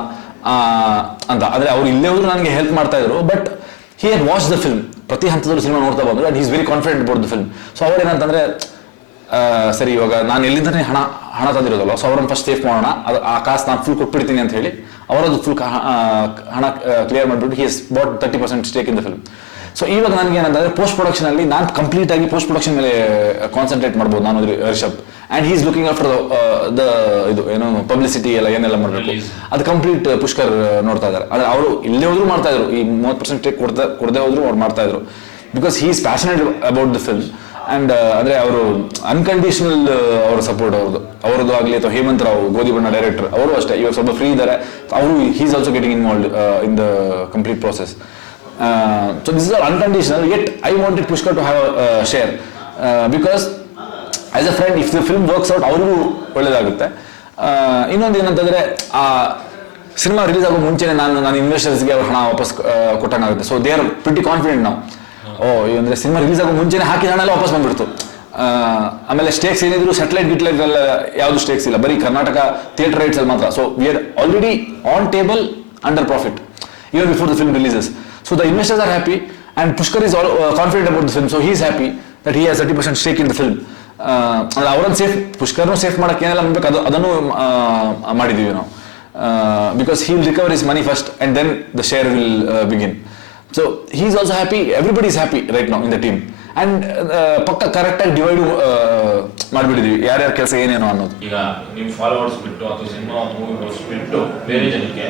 ಅಂತ. ಆದರೆ ಅವ್ರು ಇಲ್ಲೇ ಹೋದ್ರು ನನಗೆ ಹೆಲ್ಪ್ ಮಾಡ್ತಾ ಇದ್ರು. But he had watch the film, ಪ್ರತಿ ಹಂತದಲ್ಲೂ ಸಿನಿಮಾ ನೋಡ್ತಾ ಬಂದ್ರು and he is very confident about the film. So ಅವ್ರು ಏನಂತಂದ್ರೆ ಸರಿ ಇವಾಗ ನಾನು ಎಲ್ಲಿಂದನೇ ಹಣ ತಂದಿರೋದಲ್ಲ, ಸೊ ಅವ್ರನ್ನ ಫಸ್ಟ್ ಸೇಫ್ ಮಾಡೋಣ, ಆ ಕಾಸು ನಾನು ಫುಲ್ ಕೊಟ್ಬಿಡ್ತೀನಿ ಅಂತ ಹೇಳಿ ಅವರದ್ದು ಫುಲ್ ಹಣ ಕ್ಲಿಯರ್ ಮಾಡಿಬಿಟ್ಟು he is bought 30% stake in the film. So ಇವಾಗ ನನಗೆ ಏನಂತಂದ್ರೆ ಪೋಸ್ಟ್ ಪ್ರೊಡಕ್ಷನ್ ಅಲ್ಲಿ ನಾನು ಕಂಪ್ಲೀಟ್ ಆಗಿ ಪೋಸ್ಟ್ ಪ್ರೊಡಕ್ಷನ್ ಮೇಲೆ ಕಾನ್ಸಂಟ್ರೇಟ್ ಮಾಡ್ಬೋದು ನಾನು Rishab. And he is looking after the ಇದು ಏನು ಪಬ್ಲಿಸಿಟಿ ಎಲ್ಲ ಏನೆಲ್ಲ ಮಾಡಬೇಕು ಅದು ಕಂಪ್ಲೀಟ್ ಪುಷ್ಕರ್ ನೋಡ್ತಾ ಇದ್ದಾರೆ. ಆದ್ರೆ ಅವರು ಇಲ್ಲೇ ಹೋದ್ರು ಮಾಡ್ತಾ ಇದ್ರು, ಈ 30% ಸ್ಟೇಕ್ ಕೊಡದೆ ಹೋದ್ರು ಅವ್ರು ಮಾಡ್ತಾ ಇದ್ರು. Because he is passionate about the film. And ಅಂದ್ರೆ ಅವರು ಅನ್ಕಂಡೀಷನಲ್ ಅವರ ಸಪೋರ್ಟ್ ಅವ್ರದ್ದು ಆಗಲಿ, ಅಥವಾ ಹೇಮಂತ್ ರಾವ್ ಗೋಧಿ ಬಣ್ಣ ಡೈರೆಕ್ಟರ್ ಅವರು ಅಷ್ಟೇ ಇವಾಗ ಸ್ವಲ್ಪ ಫ್ರೀ ಇದ್ದಾರೆ. ಅವರು he is also getting involved in the complete process. So this is all unconditional, yet I wanted Pushkar to have a share because as a friend, if the film works out ಅವ್ರಿಗೂ ಒಳ್ಳೇದಾಗುತ್ತೆ. ಇನ್ನೊಂದು ಏನಂತಂದ್ರೆ ಆ cinema release ಆಗೋ ಮುಂಚೆನೆ ನಾನು ಇನ್ವೆಸ್ಟರ್ಸ್ಗೆ ಅವ್ರ ಹಣ ವಾಪಸ್ ಕೊಟ್ಟಂಗಾಗುತ್ತೆ. So they are pretty confident ನಾವು. ಅಂದ್ರೆ ಸಿನಿಮಾ ರಿಲೀಸ್ ಆಗೋ ಮುಂಚೆನೆ ಹಾಕಿದ ಹಣ ಎಲ್ಲ ವಾಪಸ್ ಬಂದ್ಬಿಡ್ತು. ಆಮೇಲೆ ಸ್ಟೇಕ್ಸ್ ಏನಿದ್ರು ಸ್ಯಾಟಲೈಟ್ ಗಿಟ್ಲೈಟ್ ಎಲ್ಲ ಯಾವುದು ಸ್ಟೇಕ್ಸ್ ಇಲ್ಲ, ಬರೀ ಕರ್ನಾಟಕ ಥಿಯೇಟರ್ ರೈಟ್ಸ್ ಅಲ್ಲಿ ಮಾತ್ರ. So we are already on table under profit even before the film releases. So the investors are happy and Pushkar is confident about the film, so he is happy that he has 30% stake in the film. ಅವರನ್ನು safe, ಪುಷ್ಕರ್ನು safe ಮಾಡಕ್ಕೆ ಏನೆಲ್ಲ ಮಾಡಬೇಕು ಅದನ್ನು ಮಾಡಿದ್ದೀವಿ ನಾವು. Because he will recover his money first and then the share will begin. So he is also happy, everybody is happy right now in the team. And ಪಕ್ಕ ಕರೆಕ್ಟಾಗಿ divide ಮಾಡಿಬಿಟ್ಟಿದೀವಿ ಯಾರ್ಯಾರ ಕೆಲಸ ಏನೇನೋ ಅನ್ನೋದು. ಈಗ ನಿಮ್ಮ ಫಾಲೋವರ್ಸ್ ಬಿಟ್ಟು ಅಥವಾ ಸಿನಿಮಾ ಮೂವೀಸ್ ಬಿಟ್ಟು ಬೇರೆ ಜನಕ್ಕೆ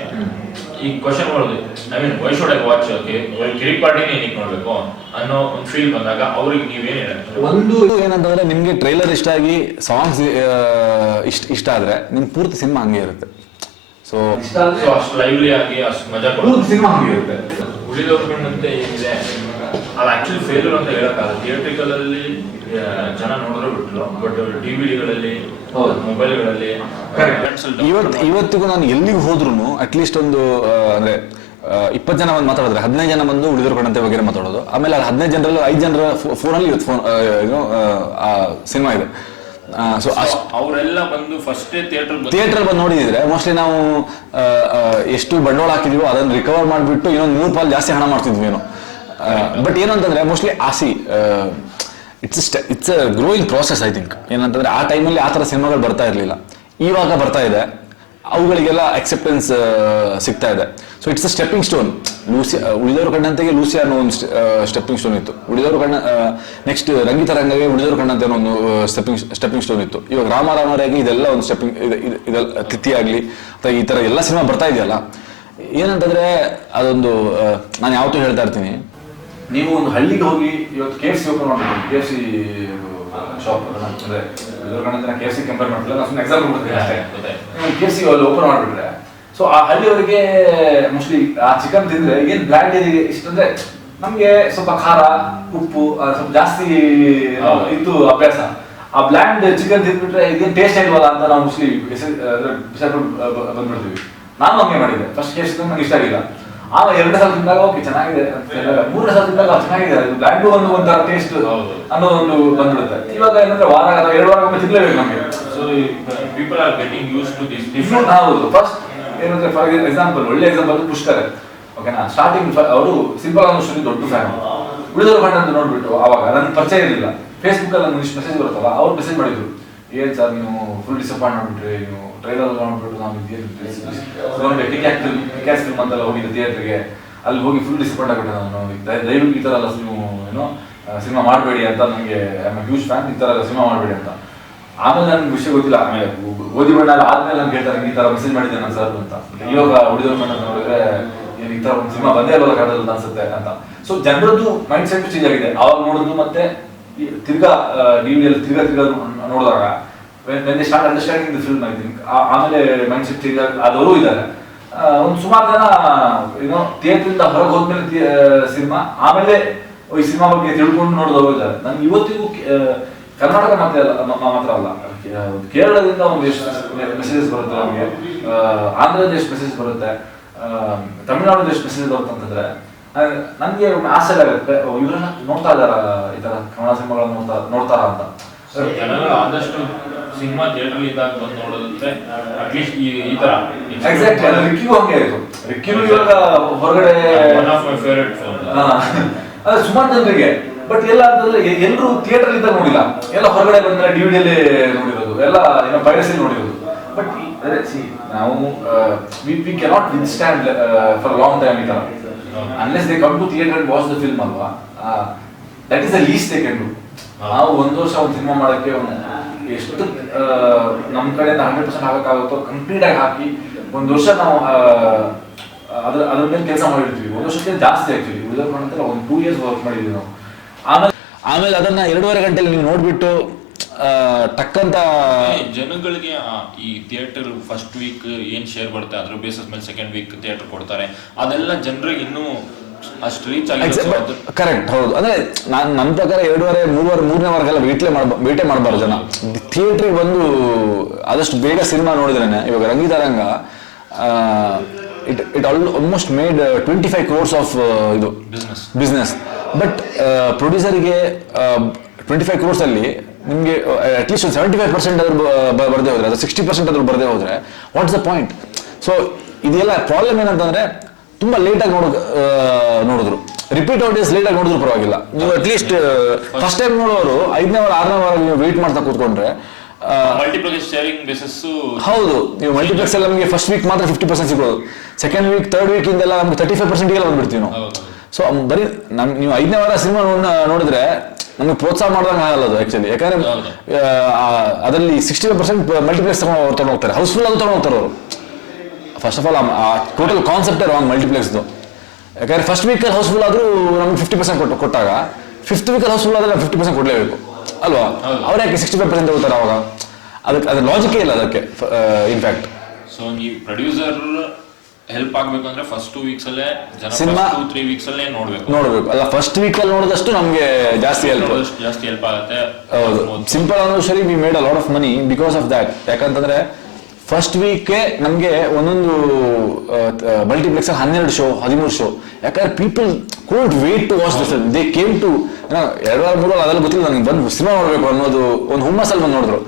ಈ ಕ್ವಶನ್ ಮಾಡೋದು, I mean why should I watch Kirik ಪಾರ್ಟಿನೇ ಏನಕ್ಕೆ ನೋಡ್ಬೇಕು ಅನ್ನೋ ಒಂದು ಫೀಲ್ ಬಂದಾಗ ಅವ್ರಿಗೆ ನೀವೇನು ಹೇಳ್ತೀರಾ? ಒಂದು ಏನಂತಂದ್ರೆ ನಿಮ್ಗೆ ಟ್ರೈಲರ್ ಇಷ್ಟ ಆಗಿ ಸಾಂಗ್ಸ್ ಇಷ್ಟ ಆದ್ರೆ ನಿಮ್ ಪೂರ್ತಿ ಸಿನಿಮಾ ಹಂಗೆ ಇರುತ್ತೆ. ಸೊ ಅಷ್ಟು ಲೈವ್ಲಿ ಆಗಿ ಅಷ್ಟು ಮಜಾ ಕೊಡೋದು ಸಿನಿಮಾ ಹಂಗೆ ಇರುತ್ತೆ. ಉಳಿದವ್ರಿಗಂತೆ ಏನಿದೆ ಅದು ಆಕ್ಚುಲಿ ಫೇಲ್ಯೂರ್ ಅಂತ ಹೇಳಕ್ಕಾಗಲ್ಲ. ಥಿಯೇಟ್ರಿಕಲ್ ಅಲ್ಲಿ ಜನ ನೋಡಿದ್ರು ಬಿಟ್ರು, ಬಟ್ ಟಿವಿಗಳಲ್ಲಿ ಮೊಬೈಲ್ಗಳಲ್ಲಿ ಇವತ್ತಿಗೂ ನಾನು ಎಲ್ಲಿಗೆ ಹೋದ್ರು ಅಟ್ಲೀಸ್ಟ್ ಒಂದು ಅಂದ್ರೆ 20 ಜನ ಬಂದು ಮಾತಾಡಿದ್ರೆ 15 ಜನ ಬಂದು ಉಳಿದೋರು ಕಣ್ಣಂತೆ ಬಗ್ಗೆ ಮಾತಾಡೋದು. ಆಮೇಲೆ 15 ಜನರಲ್ಲಿ 5 ಜನರ ಫೋನಲ್ಲಿ ಸಿನಿಮಾ ಇದೆ. ಸೊ ಅವರೆಲ್ಲ ಬಂದು ಫಸ್ಟ್ ಥಿಯೇಟರ್ ಬಂದು ನೋಡಿದ್ರೆ ಮೋಸ್ಟ್ಲಿ ನಾವು ಎಷ್ಟು ಬಂಡವಾಳ ಹಾಕಿದೀವೋ ಅದನ್ನು ರಿಕವರ್ ಮಾಡಿಬಿಟ್ಟು ಇನ್ನೊಂದು 100 ಪಾಲು ಜಾಸ್ತಿ ಹಣ ಮಾಡ್ತಿದ್ವಿ ಏನೋ. ಬಟ್ ಏನಂತಂದ್ರೆ mostly it's a growing process. I think ಏನಂತಂದ್ರೆ ಆ ಟೈಮಲ್ಲಿ ಆ ಥರ ಸಿನಿಮಾಗಳು ಬರ್ತಾ ಇರಲಿಲ್ಲ, ಇವಾಗ ಬರ್ತಾ ಇದೆ, ಅವುಗಳಿಗೆಲ್ಲ ಅಕ್ಸೆಪ್ಟೆನ್ಸ್ ಸಿಗ್ತಾ ಇದೆ. So it's a stepping stone. ಉಳಿದವರು ಕಣ್ಣಂತೆಗೆ ಲೂಸಿಯಾ ಅನ್ನೋ ಒಂದು ಸ್ಟೆಪ್ಪಿಂಗ್ ಸ್ಟೋನ್ ಇತ್ತು. ಉಳಿದವರು ಕಣ್ಣ ನೆಕ್ಸ್ಟ್ ರಂಗಿತರಂಗಗೆ ಉಳಿದವರು ಕಣ್ಣಂತೆ ಅನ್ನೋ ಒಂದು ಸ್ಟೆಪ್ಪಿಂಗ್ ಸ್ಟೋನ್ ಇತ್ತು. ಇವಾಗ ರಾಮರಾಮರಾಗಿ ಇದೆಲ್ಲ ಒಂದು ಸ್ಟೆಪ್ಪಿಂಗ್ ಇದೆಲ್ಲ ತಿಥಿ ಆಗಲಿ ಅಥವಾ ಈ ಥರ ಎಲ್ಲ ಸಿನಿಮಾ ಬರ್ತಾ ಇದೆಯಲ್ಲ, ಏನಂತಂದ್ರೆ ಅದೊಂದು ನಾನು ಯಾವತ್ತೂ ಹೇಳ್ತಾ ಇರ್ತೀನಿ, ನೀವು ಒಂದು ಹಳ್ಳಿಗೆ ಹೋಗಿ ಇವತ್ತು KFC ಓಪನ್ ಮಾಡ್ಬೋದು. KFC ಶಾಪ್ ಅಂದ್ರೆ KFC ಕಂಪೇರ್ ಮಾಡ್ತಿಲ್ಲ, ನಾನು ಎಕ್ಸಾಂಪಲ್ ಕೊಡ್ತೀನಿ ಅಷ್ಟೇ. KFC ಅಲ್ಲಿ ಓಪನ್ ಮಾಡಿಬಿಟ್ರೆ ಸೊ ಆ ಹಳ್ಳಿಯವರಿಗೆ ಮೋಸ್ಟ್ಲಿ ಆ ಚಿಕನ್ ತಿಂದ್ರೆ ಏನ್ ಬ್ಲ್ಯಾಂಡ್ ಇಷ್ಟಂದ್ರೆ ನಮ್ಗೆ ಸ್ವಲ್ಪ ಖಾರ ಉಪ್ಪು ಸ್ವಲ್ಪ ಜಾಸ್ತಿ ಇತ್ತು ಅಭ್ಯಾಸ. ಆ ಬ್ಲ್ಯಾಂಡ್ ಚಿಕನ್ ತಿಂದ್ಬಿಟ್ರೆ ಇದೇನು ಟೇಸ್ಟ್ ಇಲ್ವಲ್ಲ ಅಂತ ನಾವು ಮೋಸ್ಟ್ಲಿ ಬಂದ್ಬಿಡ್ತೀವಿ. ನಾನು ಹಂಗೆ ಮಾಡಿದ್ದೆ. ಫಸ್ಟ್ KFC ನಂಗೆ ಇಷ್ಟ ಆಗಿಲ್ಲ, ಆಗ 2 ಸಲ ತಿಂದಾಗ ಓಕೆ ಚೆನ್ನಾಗಿದೆ, 3ನೇ ಸಲ ತಿಂದಾಗ ಚೆನ್ನಾಗಿದೆ, ಬ್ಲ್ಯಾಂಡು ಒಂಥರ ಟೇಸ್ಟ್ ಅನ್ನೋ ಒಂದು ಬಂದ್ಬಿಡುತ್ತೆ. ಇವಾಗ ಏನಂದ್ರೆ ವಾರ ಅಥವಾ 2 ವಾರ ಒಮ್ಮೆ ತಿನ್ಲೇಬೇಕು ನಮಗೆ. So people are getting use to this. ಹೌದು. ಫಸ್ಟ್ ಏನಂದ್ರೆ ಫಾರ್ ಎಕ್ಸಾಂಪಲ್ ಒಳ್ಳೆ ಎಕ್ಸಾಂಪಲ್ ಪುಷ್ಕರ್, ಓಕೆನಾ. ಸ್ಟಾರ್ಟಿಂಗ್ ಅವರು ಸಿಂಪಲ್ ಅನ್ನೋ ದೊಡ್ಡ ಫ್ಯಾನ್. ಉಳಿದವರು ಫ್ಯಾನ್ ಅಂತ ನೋಡ್ಬಿಟ್ಟು ಅವಾಗ ನನ್ನ ಪರಿಚಯ ಇರಲಿಲ್ಲ. ಫೇಸ್ಬುಕ್ ಅಲ್ಲಿ ನನಗೆ ಇಷ್ಟು ಮೆಸೇಜ್ ಬರುತ್ತಲ್ಲ, ಅವ್ರು ಮೆಸೇಜ್ ಮಾಡಿದ್ರು, ಏನ್ ಸರ್ ನೀವು ಫುಲ್ ಡಿಸಪಾಯಿಂಟ್ ಮಾಡ್ಬಿಟ್ರಿ, ನೀವು ಟ್ರೈಲರ್ ನೋಡ್ಬಿಟ್ಟು ನಾವು ಟಿಕ್ಯಾಸ್ ಫಿಲ್ಮ್ ಅಂತೆಲ್ಲ ಹೋಗಿದ್ದೆ ಥಿಯೇಟರ್ಗೆ, ಅಲ್ಲಿ ಹೋಗಿ ಫುಲ್ ಡಿಸಪಾಯಿಂಟ್ ಆಗ್ಬಿಟ್ಟೆ ನಾನು. ದಯವಿಟ್ಟು ಈ ಥರ ಎಲ್ಲ ನೀವು ಏನೋ ಸಿನಿಮಾ ಮಾಡಬೇಡಿ ಅಂತ, ನನಗೆ ಐ ಆಮ್ ಹ್ಯೂಜ್ ಫ್ಯಾನ್, ಈ ಥರ ಎಲ್ಲ ಸಿನಿಮಾ ಮಾಡಬೇಡಿ ಅಂತ. ಆಮೇಲೆ ನನಗೆ ವಿಷಯ ಗೊತ್ತಿಲ್ಲ, ಆಮೇಲೆ ಓದಿ ಬಣ್ಣ ಆದ್ಮೇಲೆ ನನ್ಗೆ ಹೇಳ್ತಾರೆ ಈ ಥರ ಮೆಸೇಜ್ ಮಾಡಿದ್ದೆ ನಾನು ಸರ್ ಅಂತ. ಇವಾಗ ಉಳಿದವ್ರ ಬಣ್ಣ ನೋಡಿದ್ರೆ ಈ ಥರ ಒಂದು ಸಿನಿಮಾ ಬಂದೇ ಇರೋಲ್ಲ ಕಾಣೋದು ಅನ್ಸುತ್ತೆ ಅಂತ. ಸೊ ಜನರದ್ದು ಮೈಂಡ್ ಸೆಟ್ ಚೇಂಜ್ ಆಗಿದೆ ಅವಾಗ ನೋಡೋದು ಮತ್ತೆ ತಿರ್ಗಾ ಡಿವಿಡಿಯಲ್ಲಿ ತಿರ್ಗಾ ನೋಡಿದಾಗ when they start understanding the film, I think ಆಮೇಲೆ ಮೈಂಡ್ ಸೆಟ್ ಚೇಂಜ್ ಆದವರು ಇದ್ದಾರೆ. ಒಂದು ಸುಮಾರು ಜನ ಏನೋ ಥಿಯೇಟ್ರಿಂದ ಹೊರಗೆ ಹೋದ್ಮೇಲೆ ಸಿನಿಮಾ ಆಮೇಲೆ ಈ ಸಿನಿಮಾ ಬಗ್ಗೆ ತಿಳ್ಕೊಂಡು ನೋಡಿದವರು ಇದ್ದಾರೆ. ನನ್ಗೆ ಇವತ್ತಿಗೂ ಕರ್ನಾಟಕ ಮಾತ್ರ ಅಲ್ಲ, ಕೇರಳದಿಂದ ಒಂದು ಎಷ್ಟು ಮೆಸೇಜಸ್ ಬರುತ್ತೆ ನಮಗೆ, ಆಂಧ್ರದ ಎಷ್ಟು ಮೆಸೇಜ್ ಬರುತ್ತೆ, ತಮಿಳ್ನಾಡು ಎಷ್ಟು ಮೆಸೇಜ್ ಬರುತ್ತೆ ಅಂತಂದ್ರೆ ನನಗೆ ಆಸೆ ಆಗುತ್ತೆ, ಇವರೆಲ್ಲ ನೋಡ್ತಾ ಇದಾರ ಈ ತರ ಕನ್ನಡ ಸಿನಿಮಾಗಳನ್ನ ನೋಡ್ತಾರ ಅಂತ. ಜನರು ಆದಷ್ಟು ಸಿನಿಮಾ ಥಿಯೇಟರ್ ಇದ್ದಾಗ ಬಂದು ನೋಡೋದಂತೆ ಅಟ್ಲೀಸ್ಟ್ ಈ ತರ ಎಕ್ಸಾಕ್ಟ್ಲಿ. ರಿಕ್ಕಿಗೂ ಹಂಗೆ ಆಯ್ತು. ರಿಕ್ಕಿನೂ ಇವಾಗ ಹೊರಗಡೆ one of my favourite film. ಅದು ಸುಮಾರು ಜನರಿಗೆ. ಬಟ್ ಎಲ್ಲ ಅಂತಂದ್ರೆ ಎಲ್ಲರೂ ಥಿಯೇಟರ್ ಇದ್ದಾಗ ನೋಡಿಲ್ಲ, ಎಲ್ಲ ಹೊರಗಡೆ ಬಂದ್ರೆ ಡಿವಿಡಿಯಲ್ಲಿ ನೋಡಿರೋದು, ಎಲ್ಲ ಏನೋ ಪೈರಸಿ ನೋಡಿರೋದು. ಬಟ್ ನಾವು we cannot withstand for long time ಈ ತರ unless they come to theater and watch the film ಅಲ್ವಾ. that is the least they can do. ನಾವು 1 ವರ್ಷ ಒಂದು ಸಿನಿಮಾ ಮಾಡಕ್ಕೆ ಎಷ್ಟು ನಮ್ಮ ಕಡೆಯಿಂದ 100% ಹಾಕಕ್ಕಾಗುತ್ತೋ ಕಂಪ್ಲೀಟ್ ಆಗಿ ಹಾಕಿ 1 ವರ್ಷ ನಾವು ಅದ್ರ ಮೇಲೆ ಕೆಲಸ ಮಾಡಿರ್ತೀವಿ. 1 ವರ್ಷಕ್ಕೆ ಜಾಸ್ತಿ ಆಕ್ಚುಲಿ ಉಳಿದವ್ರು ಮಾಡಂತಲ್ಲ ಒಂದು 2 years ವರ್ಕ್ ಮಾಡಿದ್ವಿ ನಾವು. ಆಮೇಲೆ ಅದನ್ನ 2.5 ಗಂಟೆಲಿ ನೀವು ನೋಡ್ಬಿಟ್ಟು ಟಕ್ಕಂತ ಜನಗಳಿಗೆ ಈ ಥಿಯೇಟರ್ ಫಸ್ಟ್ ವೀಕ್ ಏನ್ ಶೇರ್ ಬರುತ್ತೆ ಅದ್ರ ಬೇಸಿಸ್ ಮೇಲೆ ಸೆಕೆಂಡ್ ವೀಕ್ ಥಿಯೇಟರ್ ಕೊಡ್ತಾರೆ, ಅದೆಲ್ಲ ಜನರಿಗೆ ಇನ್ನೂ ಅಷ್ಟು ರೀಚ್ ಆಗಿದೆ. ಕರೆಕ್ಟ್, ಹೌದು. ಅಂದ್ರೆ ನನ್ನ ಪ್ರಕಾರ 2.5 3ನೇ ವಾರಕ್ಕೆಲ್ಲ ವೇಟೇ ಮಾಡಬಾರ್ದು ಜನ. ಥಿಯೇಟ್ರಿಗೆ ಬಂದು ಆದಷ್ಟು ಬೇಗ ಸಿನಿಮಾ ನೋಡಿದ್ರೇನೆ. ಇವಾಗ Rangitaranga it almost made 25 crores of ಇದು ಬಿಸ್ನೆಸ್. ಬಟ್ ಪ್ರೊಡ್ಯೂಸರಿಗೆ 25 crores ಅಲ್ಲಿ ನಿಮಗೆ ಅಟ್ಲೀಸ್ಟ್ ಒಂದು 75% ಆದ್ರೂ ಬರದೇ ಹೋದ್ರೆ, ಅದು 60% ಆದ್ರೂ ಬರದೇ ಹೋದ್ರೆ ವಾಟ್ಸ್ ದ ಪಾಯಿಂಟ್? ಸೊ ಇದೆಲ್ಲ ಪ್ರಾಬ್ಲಮ್ ಏನಂತಂದ್ರೆ ತುಂಬಾ ಲೇಟಾಗಿ ನೋಡಿದ್ರು, ರಿಪೀಟ್ ಆಡಿಯನ್ಸ್ ಲೇಟಾಗಿ ನೋಡಿದ್ರು ಪರವಾಗಿಲ್ಲ. ನೀವು ಅಟ್ಲೀಸ್ಟ್ ಫಸ್ಟ್ ಟೈಮ್ ನೋಡೋರು 5ನೇ ವಾರ 6ನೇ ವಾರ ನೀವು ವೇಟ್ ಮಾಡ್ತಾ ಕೂತ್ಕೊಂಡ್ರೆ ಮಲ್ಟಿಪ್ಲೆಕ್ಸ್ ಶೇರಿಂಗ್ ಬೇಸಿಸ್. ಹೌದು, ನೀವು ಮಲ್ಟಿಪ್ಲೆಕ್ಸ್ ಎಲ್ಲ ನಮಗೆ ಫಸ್ಟ್ ವೀಕ್ ಮಾತ್ರ 50% ಸಿಗೋದು, ಸೆಕೆಂಡ್ ವೀಕ್ ಥರ್ಡ್ ವೀಕ್ ಇಂದೆಲ್ಲ ನಮ್ಗೆ 35%ಗೆಲ್ಲ ಬಂದ್ಬಿಡ್ತೀವಿ ನಾವು. ಸೊ ಬರೀ ನೀವು 5ನೇ ವಾರ ಸಿನಿಮಾ ನೋಡಿದ್ರೆ ನಮಗೆ ಪ್ರೋತ್ಸಾಹ ಮಾಡಿದಂಗೆ ಆಗಲ್ಲ ಅದು ಆಕ್ಚುಲಿ. ಯಾಕಂದ್ರೆ ಅದರಲ್ಲಿ 65% ಮಲ್ಟಿಪ್ಲೆಕ್ಸ್ ತಗೊಂಡು ಹೋಗ್ತಾರೆ, ಹೌಸ್ಫುಲ್ ಅದು ತಗೊಂಡು ಹೋಗ್ತಾರೆ ಅವರು. ಫಸ್ಟ್ ಆಫ್ ಆಲ್ ಟೋಟಲ್ ಕಾನ್ಸೆಪ್ಟೇ ರಾಂಗ್ ಮಲ್ಟಿಪ್ಲೆಕ್ಸ್ದು. ಯಾಕಂದ್ರೆ ಫಸ್ಟ್ ವೀಕಲ್ಲಿ ಹೌಸ್ಫುಲ್ ಆದರೂ ನಮ್ಗೆ 50% ಕೊಟ್ಟಾಗ 5th ವೀಕಲ್ಲಿ ಹೌಸ್ಫುಲ್ ಆದರೆ ನಾವು 50% ಕೊಡಲೇಬೇಕು ಅಲ್ವಾ? ಅವ್ರು ಯಾಕೆ 65% ತಗೋತಾರೆ ಅವಾಗ? ಅದಕ್ಕೆ ಅದ್ರ ಲಾಜಿಕೇ ಇಲ್ಲ ಅದಕ್ಕೆ ಇನ್ಫ್ಯಾಕ್ಟ್. ಸೊ ನೀವು ಪ್ರೊಡ್ಯೂಸರ್ ಹೆಲ್ಪ್ ಆಗ್ಬೇಕು ಅಂದ್ರೆ ಫಸ್ಟ್ 2 weeks ಅಲ್ಲೇ ಸಿನಿಮಾ 2-3 weeks ಅಲ್ಲೇ ನೋಡ್ಬೇಕು ಅಲ್ಲ. ಫಸ್ಟ್ ವೀಕಲ್ಲಿ ನೋಡಿದಷ್ಟು ನಮಗೆ ಜಾಸ್ತಿ ಹೆಲ್ಪ್ ಆಗುತ್ತೆ. ಹೌದು, ಸಿಂಪಲ್ ಅನ್ನೋ ಸರಿ we made a lot of money because of that. ಯಾಕಂತಂದ್ರೆ ಫಸ್ಟ್ ವೀಕ್ಗೆ ನಮಗೆ ಒಂದೊಂದು ಮಲ್ಟಿಪ್ಲೆಕ್ಸ್ 12 ಶೋ 13 ಶೋ, ಯಾಕಂದ್ರೆ people could wait to watch this. They came to 2 ವಾರ 3 ವಾರ ಅದೆಲ್ಲ ಗೊತ್ತಿಲ್ಲ ನನಗೆ, ಬಂದು ಸಿನಿಮಾ ನೋಡಬೇಕು ಅನ್ನೋದು ಒಂದು ಹುಮ್ಮಸ್ಸಲ್ಲಿ ಬಂದು ನೋಡಿದ್ರು.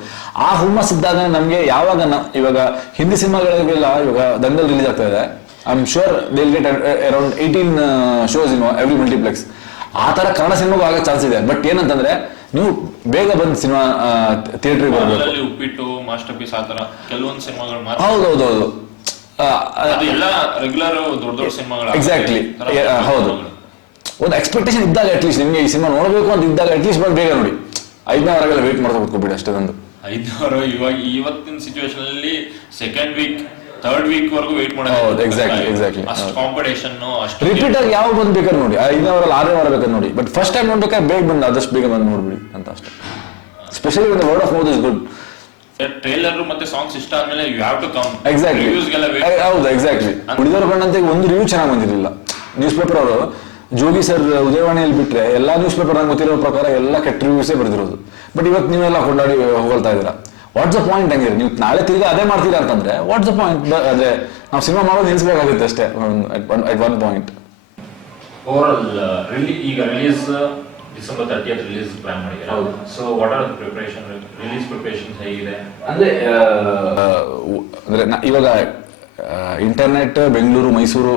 ಆ ಹುಮ್ಮಸ್ ಇದ್ದಾಗ ನಮಗೆ ಯಾವಾಗ ಇವಾಗ ಹಿಂದಿ ಸಿನಿಮಾಗಳಿಗೆಲ್ಲ ಇವಾಗ ದಂಗಲ್ ರಿಲೀಸ್ ಆಗ್ತಾ ಇದೆ, I am sure they will get around 18 shows in every multiplex. ಆ ತರ ಕನ್ನಡ ಸಿನಿಮಾಗೂ ಆಗೋ ಚಾನ್ಸ್ ಇದೆ. ಬಟ್ ಏನಂತಂದ್ರೆ ನೀವು ಬೇಗ ಬಂದು ಸಿನಿಮಾ ಥಿಯೇಟರ್ಗೆ ಬರಬೇಕು. ಉಪ್ಪಿಟ್ಟು, ಮಾಸ್ಟರ್ ಪೀಸ್ ಆ ತರ ಕೆಲವೊಂದು ಸಿನಿಮಾಗಳು ಹೌದೌದೌದು, ಎಲ್ಲ ರೆಗ್ಯುಲರ್ ದೊಡ್ಡ ದೊಡ್ಡ ಸಿನಿಮಾಗಳು. ಎಕ್ಸಾಕ್ಟ್ಲಿ, ಹೌದು. ಒಂದು ಎಕ್ಸ್ಪೆಕ್ಟೇಷನ್ ಇದ್ದಾಗ ಅಟ್ಲೀಸ್ಟ್ ನಿಮ್ಗೆ ಈ ಸಿನಿಮಾ ನೋಡಬೇಕು ಅಂತ ಇದ್ದಾಗ ಅಟ್ಲೀಸ್ಟ್ ಬಂದು ಬೇಗ ನೋಡಿ. 5ನೇ ವಾರಗೆಲ್ಲ ವೇಟ್ ಮಾಡ್ತಾ ಕೂತ್ಕೊಬಿಡಿ ಅಷ್ಟೇ. ನಂದು 5ನೇ ವಾರ ಇವಾಗ ಇವತ್ತಿನ ಸಿಚುವೇಶನ್ ಅಲ್ಲಿ ಸೆಕೆಂಡ್ ವೀಕ್ 3rd ವೀಕ್ ವರೆಗೂ ವೇಟ್ ಮಾಡೋದು. ಹೌದು, ಎಕ್ಸಾಕ್ಟ್ಲಿ. ಅಷ್ಟು ಕಾಂಪಿಟೇಷನ್, ಅಷ್ಟು ರಿಪೀಟ್ ಆಗಿ ಯಾವ ಬಂದು ಬೇಕಾದ್ರೆ ನೋಡಿ. 5ನೇ ವಾರ 6ನೇ ವಾರ ಬೇಕಾದ್ರೆ ನೋಡಿ. ಬಟ್ ಫಸ್ಟ್ ಟೈಮ್ ನೋಡ್ಬೇಕಾದ್ರೆ ಬೇಗ ಬಂದು ಆದಷ್ಟು ಬೇಗ ಬಂದು ನೋಡ್ಬಿಡಿ ಅಂತ ಅಷ್ಟೇ. Specially word of mouth is good. Trailer ಮತ್ತೆ ಸಾಂಗ್ಸ್ ಇಷ್ಟ ಆದ್ಮೇಲೆ you have to come. Exactly, ಹೌದು, ಎಕ್ಸಾಕ್ಟ್ಲಿ. ಉಳಿದವ್ರ ಕಣ್ಣಂತೆ ಒಂದು ರಿವ್ಯೂ ಚೆನ್ನಾಗಿ ಬಂದಿರಲಿಲ್ಲ. ನ್ಯೂಸ್ ಪೇಪರ್ ಅವರು ಜೋಗಿ ಸರ್ ಉದಯವಾಣಿಯಲ್ಲಿ ಬಿಟ್ರೆ ಎಲ್ಲಾ ನ್ಯೂಸ್ ಪೇಪರ್ ನಂಗೆ ಗೊತ್ತಿರೋ ಪ್ರಕಾರ ಎಲ್ಲ ಕೆಟ್ಟ ರಿವ್ಯೂಸೇ ಬರೆದಿರೋದು. ಬಟ್ ಇವತ್ತು ನೀವೆಲ್ಲ ಕೊಂಡಾಡಿ ಹೋಗ್ತಾ ಇದ್ದೀರಾ. ವಾಟ್ಸ್ ದ ಪಾಯಿಂಟ್ ಹಂಗಿರಿ? ನೀವು ನಾಳೆ ತಿರ್ಗಿ ಅದೇ ಮಾಡ್ತೀರಾ ಅಂತಂದ್ರೆ ವಾಟ್ಸ್ ದ ಪಾಯಿಂಟ್? ಅದೇ ನಾವು ಸಿನಿಮಾ ಮಾಡೋದು ನಿಲ್ಸ್ಬೇಕಾಗುತ್ತೆ ಅಷ್ಟೇ ಅಟ್ ಒನ್ ಪಾಯಿಂಟ್. ಓವರಾಲ್ ಈಗ release December 30th release plan ಮಾಡಿದ್ದೀರಾ. So what are preparation, release preparation ಹೇಗಿದೆ? ಅಂದ್ರೆ ಇವಾಗ ಇಂಟರ್ನೆಟ್ ಬೆಂಗಳೂರು, ಮೈಸೂರು,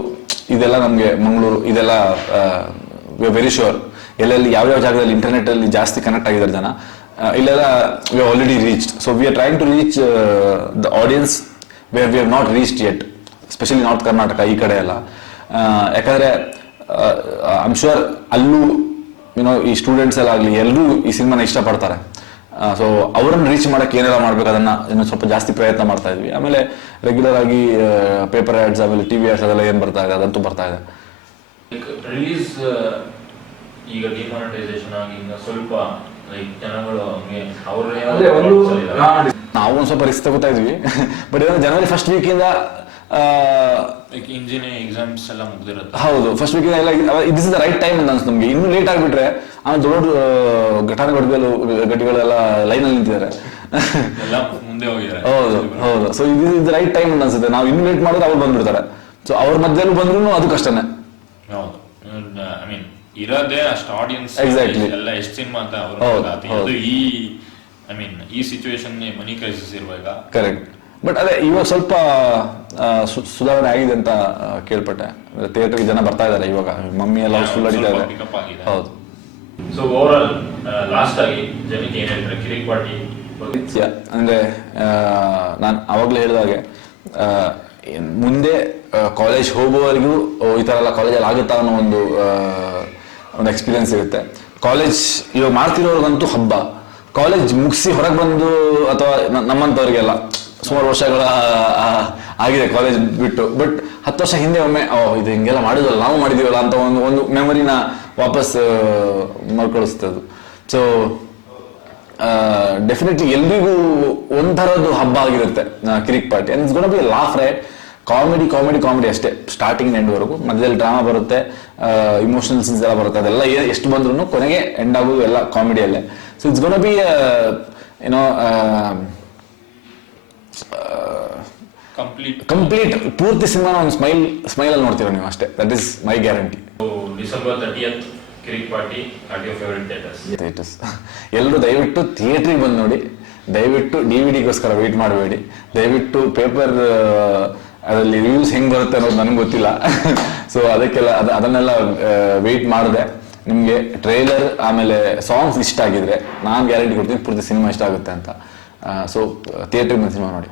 ಇದೆಲ್ಲ ನಮಗೆ ಮಂಗಳೂರು, ಇದೆಲ್ಲ ವೆರಿ ಶ್ಯೂರ್ ಎಲ್ಲೆಲ್ಲಿ ಯಾವ್ಯಾವ ಜಾಗದಲ್ಲಿ ಇಂಟರ್ನೆಟ್ ಅಲ್ಲಿ ಜಾಸ್ತಿ ಕನೆಕ್ಟ್ ಆಗಿದ್ದಾರೆ ಜನ, ಇಲ್ಲೆಲ್ಲ we already reached. So we are trying to reach the audience where we have not reached yet, specially north Karnataka ಈ ಕಡೆ ಎಲ್ಲ. ಯಾಕಂದ್ರೆ ಐ ಆಮ್ ಶ್ಯೂರ್ ಅಲ್ಲೂ ಈ ಸ್ಟೂಡೆಂಟ್ಸ್ ಎಲ್ಲ ಆಗಲಿ ಎಲ್ಲರೂ ಈ ಸಿನಿಮಾನ ಇಷ್ಟಪಡ್ತಾರೆ. ಸೊ ಅವರನ್ನು ರೀಚ್ ಮಾಡಕ್ಕೆ ಏನೆಲ್ಲ ಮಾಡ್ಬೇಕು ಅದನ್ನ ಇನ್ನು ಸ್ವಲ್ಪ ಜಾಸ್ತಿ ಪ್ರಯತ್ನ ಮಾಡ್ತಾ ಇದ್ವಿ. ಆಮೇಲೆ ರೆಗ್ಯುಲರ್ ಆಗಿ ಪೇಪರ್ ಆಡ್ಸ್, ಆಮೇಲೆ ಟಿವಿ ಆಡ್ಸ್ ಅದೆಲ್ಲ ಏನು ಬರ್ತಾ ಇದೆ ಅದಂತೂ ಬರ್ತಾ ಇದೆ. ರಿಲೀಸ್ ಈಗ ಡಿಮಾನಿಟೈಸೇಷನ್ ಆಗಿ ಸ್ವಲ್ಪ ಜನಗಳು ನಾವು ಒಂದು ಸ್ವಲ್ಪ ರಿಸ್ಕ್ ತಗೋತಾ ಇದ್ವಿ. ಬಟ್ ಜನವರಿ ಫಸ್ಟ್ ವೀಕಿಂದ ಇಂಜಿನಿಯರಿಂಗ್ ಎಕ್ಸಾಮ್ಸ್ ಎಲ್ಲ ಮುಗ್ದಿರುತ್ತೆ. ಹೌದು, ಫಸ್ಟ್ ವೀಕಿಂದ ಎಲ್ಲ this is the right time ಅಂತ ಅನ್ಸುತ್ತೆ ನಮಗೆ. ಇನ್ನೂ ಲೇಟ್ ಆಗಿಬಿಟ್ರೆ ಆಮೇಲೆ ದೊಡ್ಡ ಗಟ್ಟಿಗಳೆಲ್ಲ ಲೈನಲ್ಲಿ ನಿಂತಿದ್ದಾರೆ, ಎಲ್ಲ ಮುಂದೆ ಹೋಗಿದ್ದಾರೆ. ಹೌದು. ಸೊ ಇದು ಇಸ್ ದ ರೈಟ್ ಟೈಮ್ ಅಂತ ಅನ್ಸುತ್ತೆ. ನಾವು ಇನ್ನೂ ಲೇಟ್ ಮಾಡಿದ್ರೆ ಅವ್ರು ಬಂದ್ಬಿಡ್ತಾರೆ. ಸೊ ಅವ್ರ ಮಧ್ಯದಲ್ಲಿ ಬಂದ್ರು ಅದು ಕಷ್ಟನೇ. ಹೌದು, ಐ ಮೀನ್ ಇರೋದೇ ಅಷ್ಟು ಆಡಿಯನ್ಸ್ ಎಲ್ಲ ಎಷ್ಟು ಸಿನಿಮಾ ಅಂತ ಅವರು ಈ ಸಿಚುವೇಶನ್ ಮನಿ ಕ್ರೈಸಿಸ್ ಇರುವಾಗ. ಕರೆಕ್ಟ್. ಬಟ್ ಅದೇ ಇವಾಗ ಸ್ವಲ್ಪ ಸುಧಾರಣೆ ಆಗಿದೆ ಅಂತ ಕೇಳ್ಪಟ್ಟೆ. ಥಿಯೇಟರ್ಗೆ ಜನ ಬರ್ತಾ ಇದ್ದಾರೆ ಇವಾಗ. ಮಮ್ಮಿ ಎಲ್ಲ ಫುಲ್ ಅಡಿತಾ ಇದೆ. ಹೌದು. ಸೊ ಓವರಾಲ್ ಲಾಸ್ಟ್ ಆಗಿ ಜನಕ್ಕೆ ಏನ್ ಹೇಳ್ತಾರೆ ಕಿರಿಕ್ ಪಾರ್ಟಿ? ಅಂದ್ರೆ ನಾನು ಅವಾಗಲೇ ಹೇಳಿದಾಗೆ ಮುಂದೆ ಕಾಲೇಜ್ ಹೋಗುವವರೆಗೂ ಈ ತರ ಎಲ್ಲ ಕಾಲೇಜಲ್ಲಿ ಆಗುತ್ತಾ ಅನ್ನೋ ಒಂದು ಎಕ್ಸ್ಪೀರಿಯನ್ಸ್ ಇರುತ್ತೆ. ಕಾಲೇಜ್ ಇವಾಗ ಮಾಡ್ತಿರೋರ್ಗಂತೂ ಹಬ್ಬ. ಕಾಲೇಜ್ ಮುಗಿಸಿ ಹೊರಗೆ ಬಂದು ಅಥವಾ ನಮ್ಮಂಥವ್ರಿಗೆಲ್ಲ ಸುಮಾರು ವರ್ಷಗಳ ಆಗಿದೆ ಕಾಲೇಜ್ ಬಿಟ್ಟು. ಬಟ್ 10 ವರ್ಷ ಹಿಂದೆ ಒಮ್ಮೆ ಇದು ಹಿಂಗೆಲ್ಲ ಮಾಡಿದ್ವಲ್ಲ, ನಾವು ಮಾಡಿದೀವಲ್ಲ ಅಂತ ಒಂದು ಮೆಮೊರಿನ ವಾಪಸ್ ಮರುಕಳಿಸ್ತದು. ಸೊ ಡೆಫಿನೆಟ್ಲಿ ಎಲ್ರಿಗೂ ಒಂಥರದ್ದು ಹಬ್ಬ ಆಗಿರುತ್ತೆ Kirik Party. And it's gonna be laugh, right? Comedy ಅಷ್ಟೇ, ಸ್ಟಾರ್ಟಿಂಗ್ ಎಂಡ್ವರೆಗೂ. ಮಧ್ಯದಲ್ಲಿ ಡ್ರಾಮಾ ಬರುತ್ತೆ, ಇಮೋಷನಲ್ ಸೀನ್ಸ್ ಎಲ್ಲ ಬರುತ್ತೆ. ಅದೆಲ್ಲ ಎಷ್ಟು ಬಂದ್ರು ಕೊನೆಗೆ ಎಂಡ್ ಆಗೋದು ಎಲ್ಲ ಕಾಮಿಡಿಯಲ್ಲೇ. So it's gonna be complete ಪೂರ್ತಿ ಸಿನಿಮಾನ ಒಂದು ಸ್ಮೈಲ್ ಅಲ್ಲಿ ನೋಡ್ತೀರಾ ನೀವು ಅಷ್ಟೇ. That is my guarantee. December 30th Kirik Party at your favourite theatres. ಎಲ್ಲರೂ ದಯವಿಟ್ಟು ಥಿಯೇಟ್ರಿಗೆ ಬಂದು ನೋಡಿ. ದಯವಿಟ್ಟು DVD-ಗೋಸ್ಕರ ವೆಯ್ಟ್ ಮಾಡಬೇಡಿ. ದಯವಿಟ್ಟು ಪೇಪರ್ ಅದರಲ್ಲಿ ರಿವ್ಯೂಸ್ ಹೆಂಗೆ ಬರುತ್ತೆ ಅನ್ನೋದು ನನಗೆ ಗೊತ್ತಿಲ್ಲ. ಸೊ ಅದಕ್ಕೆಲ್ಲ ಅದನ್ನೆಲ್ಲ ವೆಯ್ಟ್ ಮಾಡಿದೆ. ನಿಮಗೆ ಟ್ರೈಲರ್ ಆಮೇಲೆ ಸಾಂಗ್ಸ್ ಇಷ್ಟ ಆಗಿದ್ರೆ ನಾನು ಗ್ಯಾರಂಟಿ ಕೊಡ್ತೀನಿ ಪೂರ್ತಿ ಸಿನಿಮಾ ಇಷ್ಟ ಆಗುತ್ತೆ ಅಂತ. ಸೊ ಥಿಯೇಟ್ರಿಗೆ ಬಂದು ಸಿನಿಮಾ ನೋಡಿ.